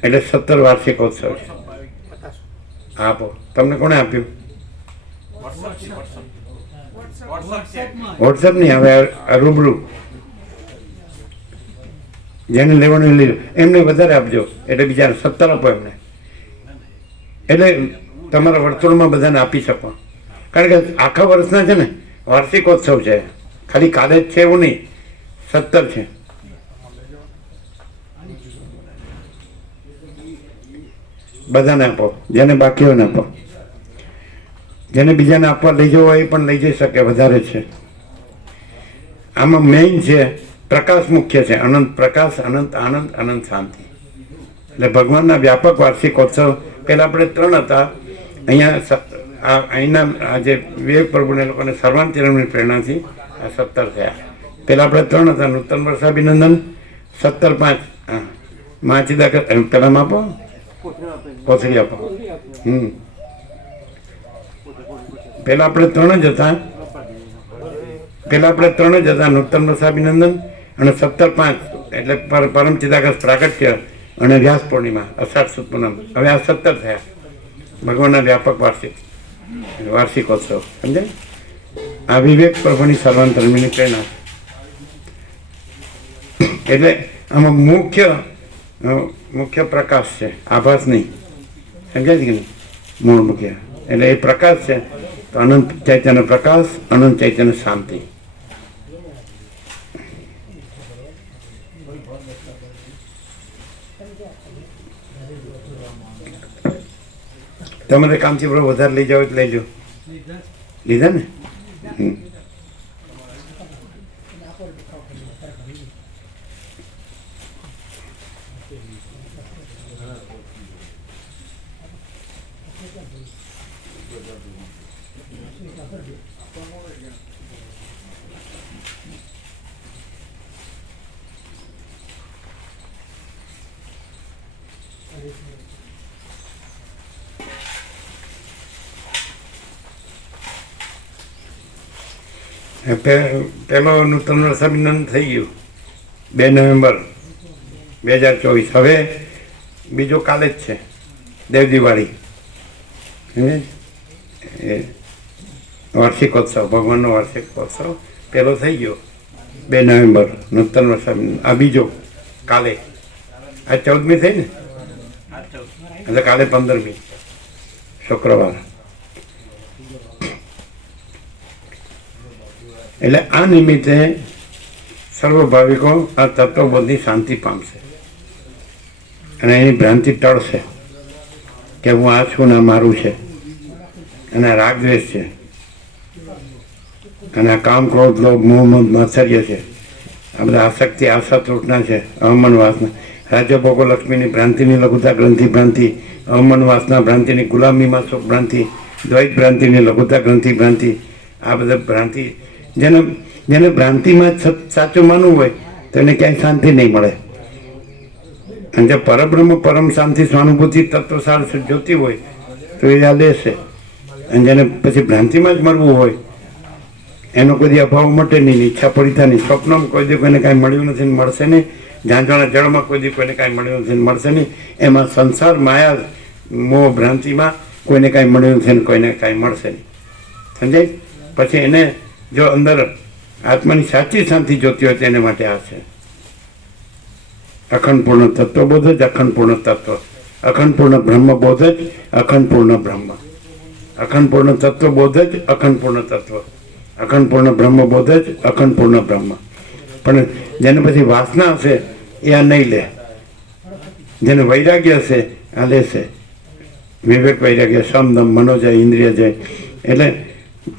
એટલે 17 વાર્ષિકોત્સવ છે. આપો. તમને કોણે આપ્યું? વોટ્સઅપ નહીં, હવે રૂબરૂ જેને લેવાનું લીધું એમને વધારે આપજો, એટલે બીજા 17 આપો એમને. એટલે તમારા વર્તુળમાં બધાને આપી શકો. કારણ કે આખા વર્ષના છે ને વાર્ષિકોત્સવ છે, ખાલી કાલે જ છે એવું નહીં, 17 છે. બધાને આપો, જેને બાકી હોય ને આપો. જેને બીજાને આપવા લઈ જવો એ પણ લઈ જઈ શકે, વધારે છે. આમાં મેઇન છે પ્રકાશ, મુખ્ય છે અનંત પ્રકાશ, અનંત આનંદ, અનંત શાંતિ. એટલે ભગવાનના વ્યાપક વાર્ષિકોત્સવ પહેલાં આપણે 3 હતા. અહીંના આ જે વિવેક પ્રભુને લોકોને સર્વાંતિરમની પ્રેરણાથી આ 17 થયા. પહેલાં આપણે 3 હતા. નૂતન વર્ષાભિનંદન 17/5. હા, માચીદા પહેલાં આપો, કોથળી આપો. પહેલાં આપણે 3 જ હતા. નૂતન વર્ષાભિનંદન અને 17/5 એટલે પરમ ચિદાકાશ પ્રાગટ્ય અને વ્યાસ પૂર્ણિમા, અષાઢ સુદ પૂનમ. હવે આ 17 થયા ભગવાનના વ્યાપક વાર્ષિકોત્સવ. સમજાય? આ વિવેક પ્રભુની સર્વાંતરમીની પ્રેરણા. એટલે આમાં મુખ્ય પ્રકાશ છે, આભાસ નહીં. સમજાય છે કે નહીં? મૂળ મુખ્ય એટલે એ પ્રકાશ છે. તો અનંત ચૈતન્ય પ્રકાશ, અનંત ચૈતન્ય શાંતિ. તમારે કામથી બરો વધારે લઈ જાઓ તો લઈ લો. લીધા ને? પહેલો નૂતન વર્ષાભિનંદન થઈ ગયું 2 નવેમ્બર 2024. હવે બીજો કાલે જ છે, દેવ દિવાળી. વાર્ષિકોત્સવ, ભગવાનનો વાર્ષિકોત્સવ પહેલો થઈ ગયો 2 નવેમ્બર નૂતન વર્ષાભિનંદન. આ બીજો કાલે. આ 14મી થઈ ને, એટલે કાલે 15મી શુક્રવાર. એટલે આ નિમિત્તે સર્વ ભાવિકો આ તત્વબોધની શાંતિ પામશે અને એની ભ્રાંતિ ટળશે કે હું આ છું ને મારું છે, અને રાગદ્વેષ છે, અને આ કામ, ક્રોધ, લોભ, મોહ, માત્સર્ય છે. આ બધા આસક્તિ, આશા, તૃષ્ણા છે, અવમન વાસના, રાજ્ય ભોગો, લક્ષ્મીની ભ્રાંતિની લઘુતા ગ્રંથિ ભ્રાંતિ, અવમન વાસના ભ્રાંતિની ગુલામીમાં સુખ ભ્રાંતિ, દ્વૈત ભ્રાંતિની લઘુતા ગ્રંથિ ભ્રાંતિ. આ બધા ભ્રાંતિ, જેને ભ્રાંતિમાં સાચું માનવું હોય તો એને ક્યાંય શાંતિ નહીં મળે. અને જે પરબ્રહ્મ, પરમ શાંતિ, સ્વાનુભૂતિ, તત્વસાર જોતી હોય તો એ આ લેશે. અને જેને પછી ભ્રાંતિમાં જ મરવું હોય એનો કોઈ અભાવ મટે નહીં, ઈચ્છા પૂરી થાય નહીં. સ્વપ્નમાં કોઈ દી કોઈને કાંઈ મળ્યું નથી ને મળશે નહીં. ઝાંઝાના જળમાં કોઈ દી કોઈને કાંઈ મળ્યું નથી ને મળશે નહીં. એમાં સંસાર, માયા, મોહ, ભ્રાંતિમાં કોઈને કાંઈ મળ્યું નથી ને કોઈને કાંઈ મળશે નહીં. સમજાય? પછી એને જો અંદર આત્માની સાચી શાંતિ જોતી હોય તેને માટે આ છે અખંડ પૂર્ણ તત્વબોધ જ અખંડ પૂર્ણ તત્વ, અખંડ પૂર્ણ બ્રહ્મબોધ જ અખંડ પૂર્ણ બ્રહ્મ, અખંડ પૂર્ણ તત્વબોધ જ અખંડ પૂર્ણ તત્વ, અખંડ પૂર્ણ બ્રહ્મબોધ જ અખંડ પૂર્ણ બ્રહ્મ. પણ જેને પછી વાસના હશે એ આ નહીં લે, જેને વૈરાગ્ય હશે આ લેશે. વિવેક વૈરાગ્ય, સમદમ, મનોજય, ઇન્દ્રિય જય. એટલે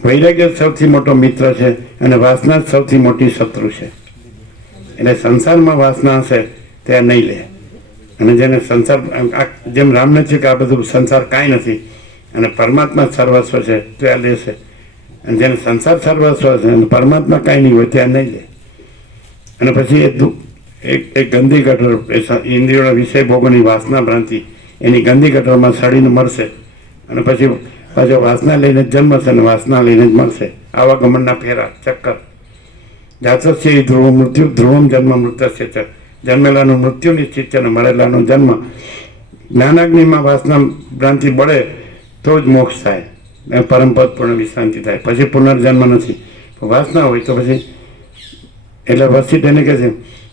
વૈરાગ્ય સૌથી મોટો મિત્ર છે અને વાસના જ સૌથી મોટી શત્રુ છે. એટલે સંસારમાં વાસના હશે તે આ નહીં લે. અને જેને સંસાર, જેમ રામને છે કે આ બધું સંસાર કાંઈ નથી અને પરમાત્મા સર્વસ્વ છે તો આ લેશે. અને જેને સંસાર સર્વસ્વ છે અને પરમાત્મા કાંઈ નહીં હોય ત્યાં નહીં લે. અને પછી એક ગંદી ગટર, ઇન્દ્રિયોના વિષય ભોગોની વાસના ભ્રાંતિ, એની ગંદી ગટરમાં સડીને મળશે. અને પછી પાછો વાસના લઈને જ જન્મશે અને વાસના લઈને જ મળશે. આવા ગમનના ફેરા, ચક્કર. જાતસ્ય ધ્રુવ મૃત્યુ, ધ્રુવમ જન્મ મૃત્યસ્ય છે. જન્મેલાનું મૃત્યુ નિશ્ચિત છે અને મળેલાનો જન્મ. જ્ઞાનાગ્નિમાં વાસના ભ્રાંતિ બળે તો જ મોક્ષ થાય, પરમપદ પૂર્ણ વિશ્રાંતિ થાય. પછી પુનર્જન્મ નથી. વાસના હોય તો પછી, એટલે વસ્તી એને કહે છે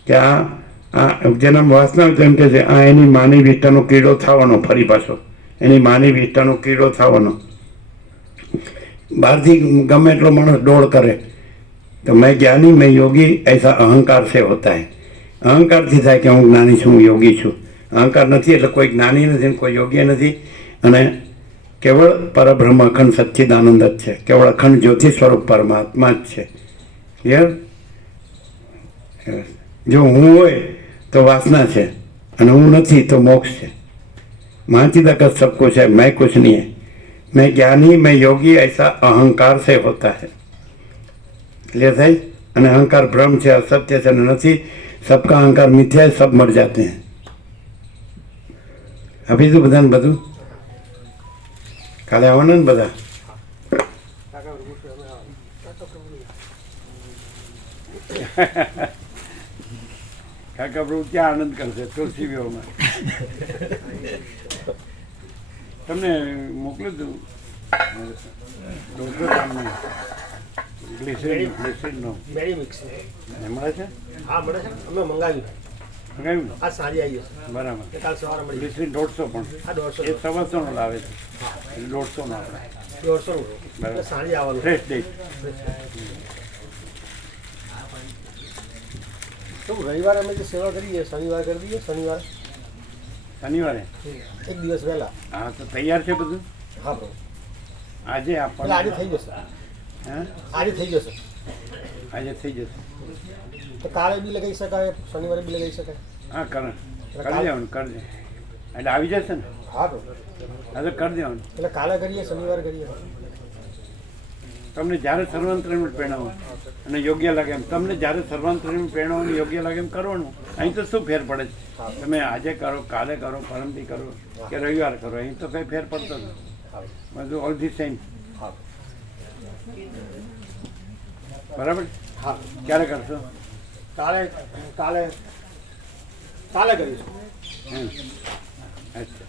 કે આ જેના વાસના હોય તો એમ કહે છે આ એની માની વિષ્ટાનો કીડો થવાનો, ફરી પાછો એની માની વિષ્ટાનો કીડો થવાનો. બહારથી ગમે એટલો માણસ ડોળ કરે તો મેં જ્ઞાની, મેં યોગી, ऐसा અહંકાર से होता है. અહંકારથી થાય કે હું જ્ઞાની છું, હું યોગી છું. અહંકાર નથી એટલે કોઈ જ્ઞાની નથી, કોઈ યોગી નથી. અને કેવળ પરબ્રહ્મ અખંડ સચ્ચિદાનંદ જ છે, કેવળ અખંડ જ્યોતિ સ્વરૂપ પરમાત્મા જ છે. ક્લિયર? જો હું હોય તો વાસના છે અને હું નથી તો મોક્ષ છે. महाचिदा का सब कुछ है, मैं कुछ नहीं है. मैं ज्ञानी, मैं योगी, ऐसा अहंकार से होता है. क्लियर है? અને अहंकार भ्रम છે, असत्य છે, નથી. सबका अहंकार मिथ्या है, सब मर जाते हैं. अभी तो बधान બધું કાલે આવવાના ને બધા. કાકા પ્રભુ ક્યાં આનંદ કરશે તુલસી વિવાહમાં. તમને મોકલું છું ગ્લિસરીનનો બેરી મિક્સ મળે છે. હા મળે છે, અમે મંગાવ્યું મંગાવ્યું ને? આજ સાંજે આવી જશે, બરાબર. કાલ સવારે મળી જશે. ગ્લિસરીન 150 પણ હા 150 એ 150 લાવે છે, 150 નો આપણે 150 બરાબર. એટલે સાંજે આવવાનું. Fresh date. તો રવિવારે અમે જે સેવા કરીએ શનિવારે કરી દઈએ, શનિવારે એક દિવસ વહેલા. હા તો તૈયાર છે બધું. હા પ્રભુ, આજે એટલે આજે આપણને થઈ જશે, હા આજે થઈ જશે. આજે થઈ જશે. તો કાલે બી લગાવી શકાય, શનિવારે બી લગાવી શકાય. હા કરી દેવાનું, કરી દે એટલે આવી જશે ને. હા પ્રભુ, હા તો કરી દેવાનું. એટલે કાલે કરીએ, શનિવારે કરીએ. તમને જ્યારે સર્વાંતરણમાં પહેણાવો અને યોગ્ય લાગે એમ, તમને જ્યારે સર્વાંતરણમાં પહેણાવો યોગ્ય લાગે એમ કરવાનું. અહીં તો શું ફેર પડે છે? તમે આજે કરો, કાલે કરો, પરમથી કરો કે રવિવાર કરો, અહીં તો કંઈ ફેર પડતો જ નથી. બધું ઓલ ધી સેમ. હા બરાબર. હા, ક્યારે કરશો? કાલે કાલે કાલે કરીશું. હમ. અચ્છા.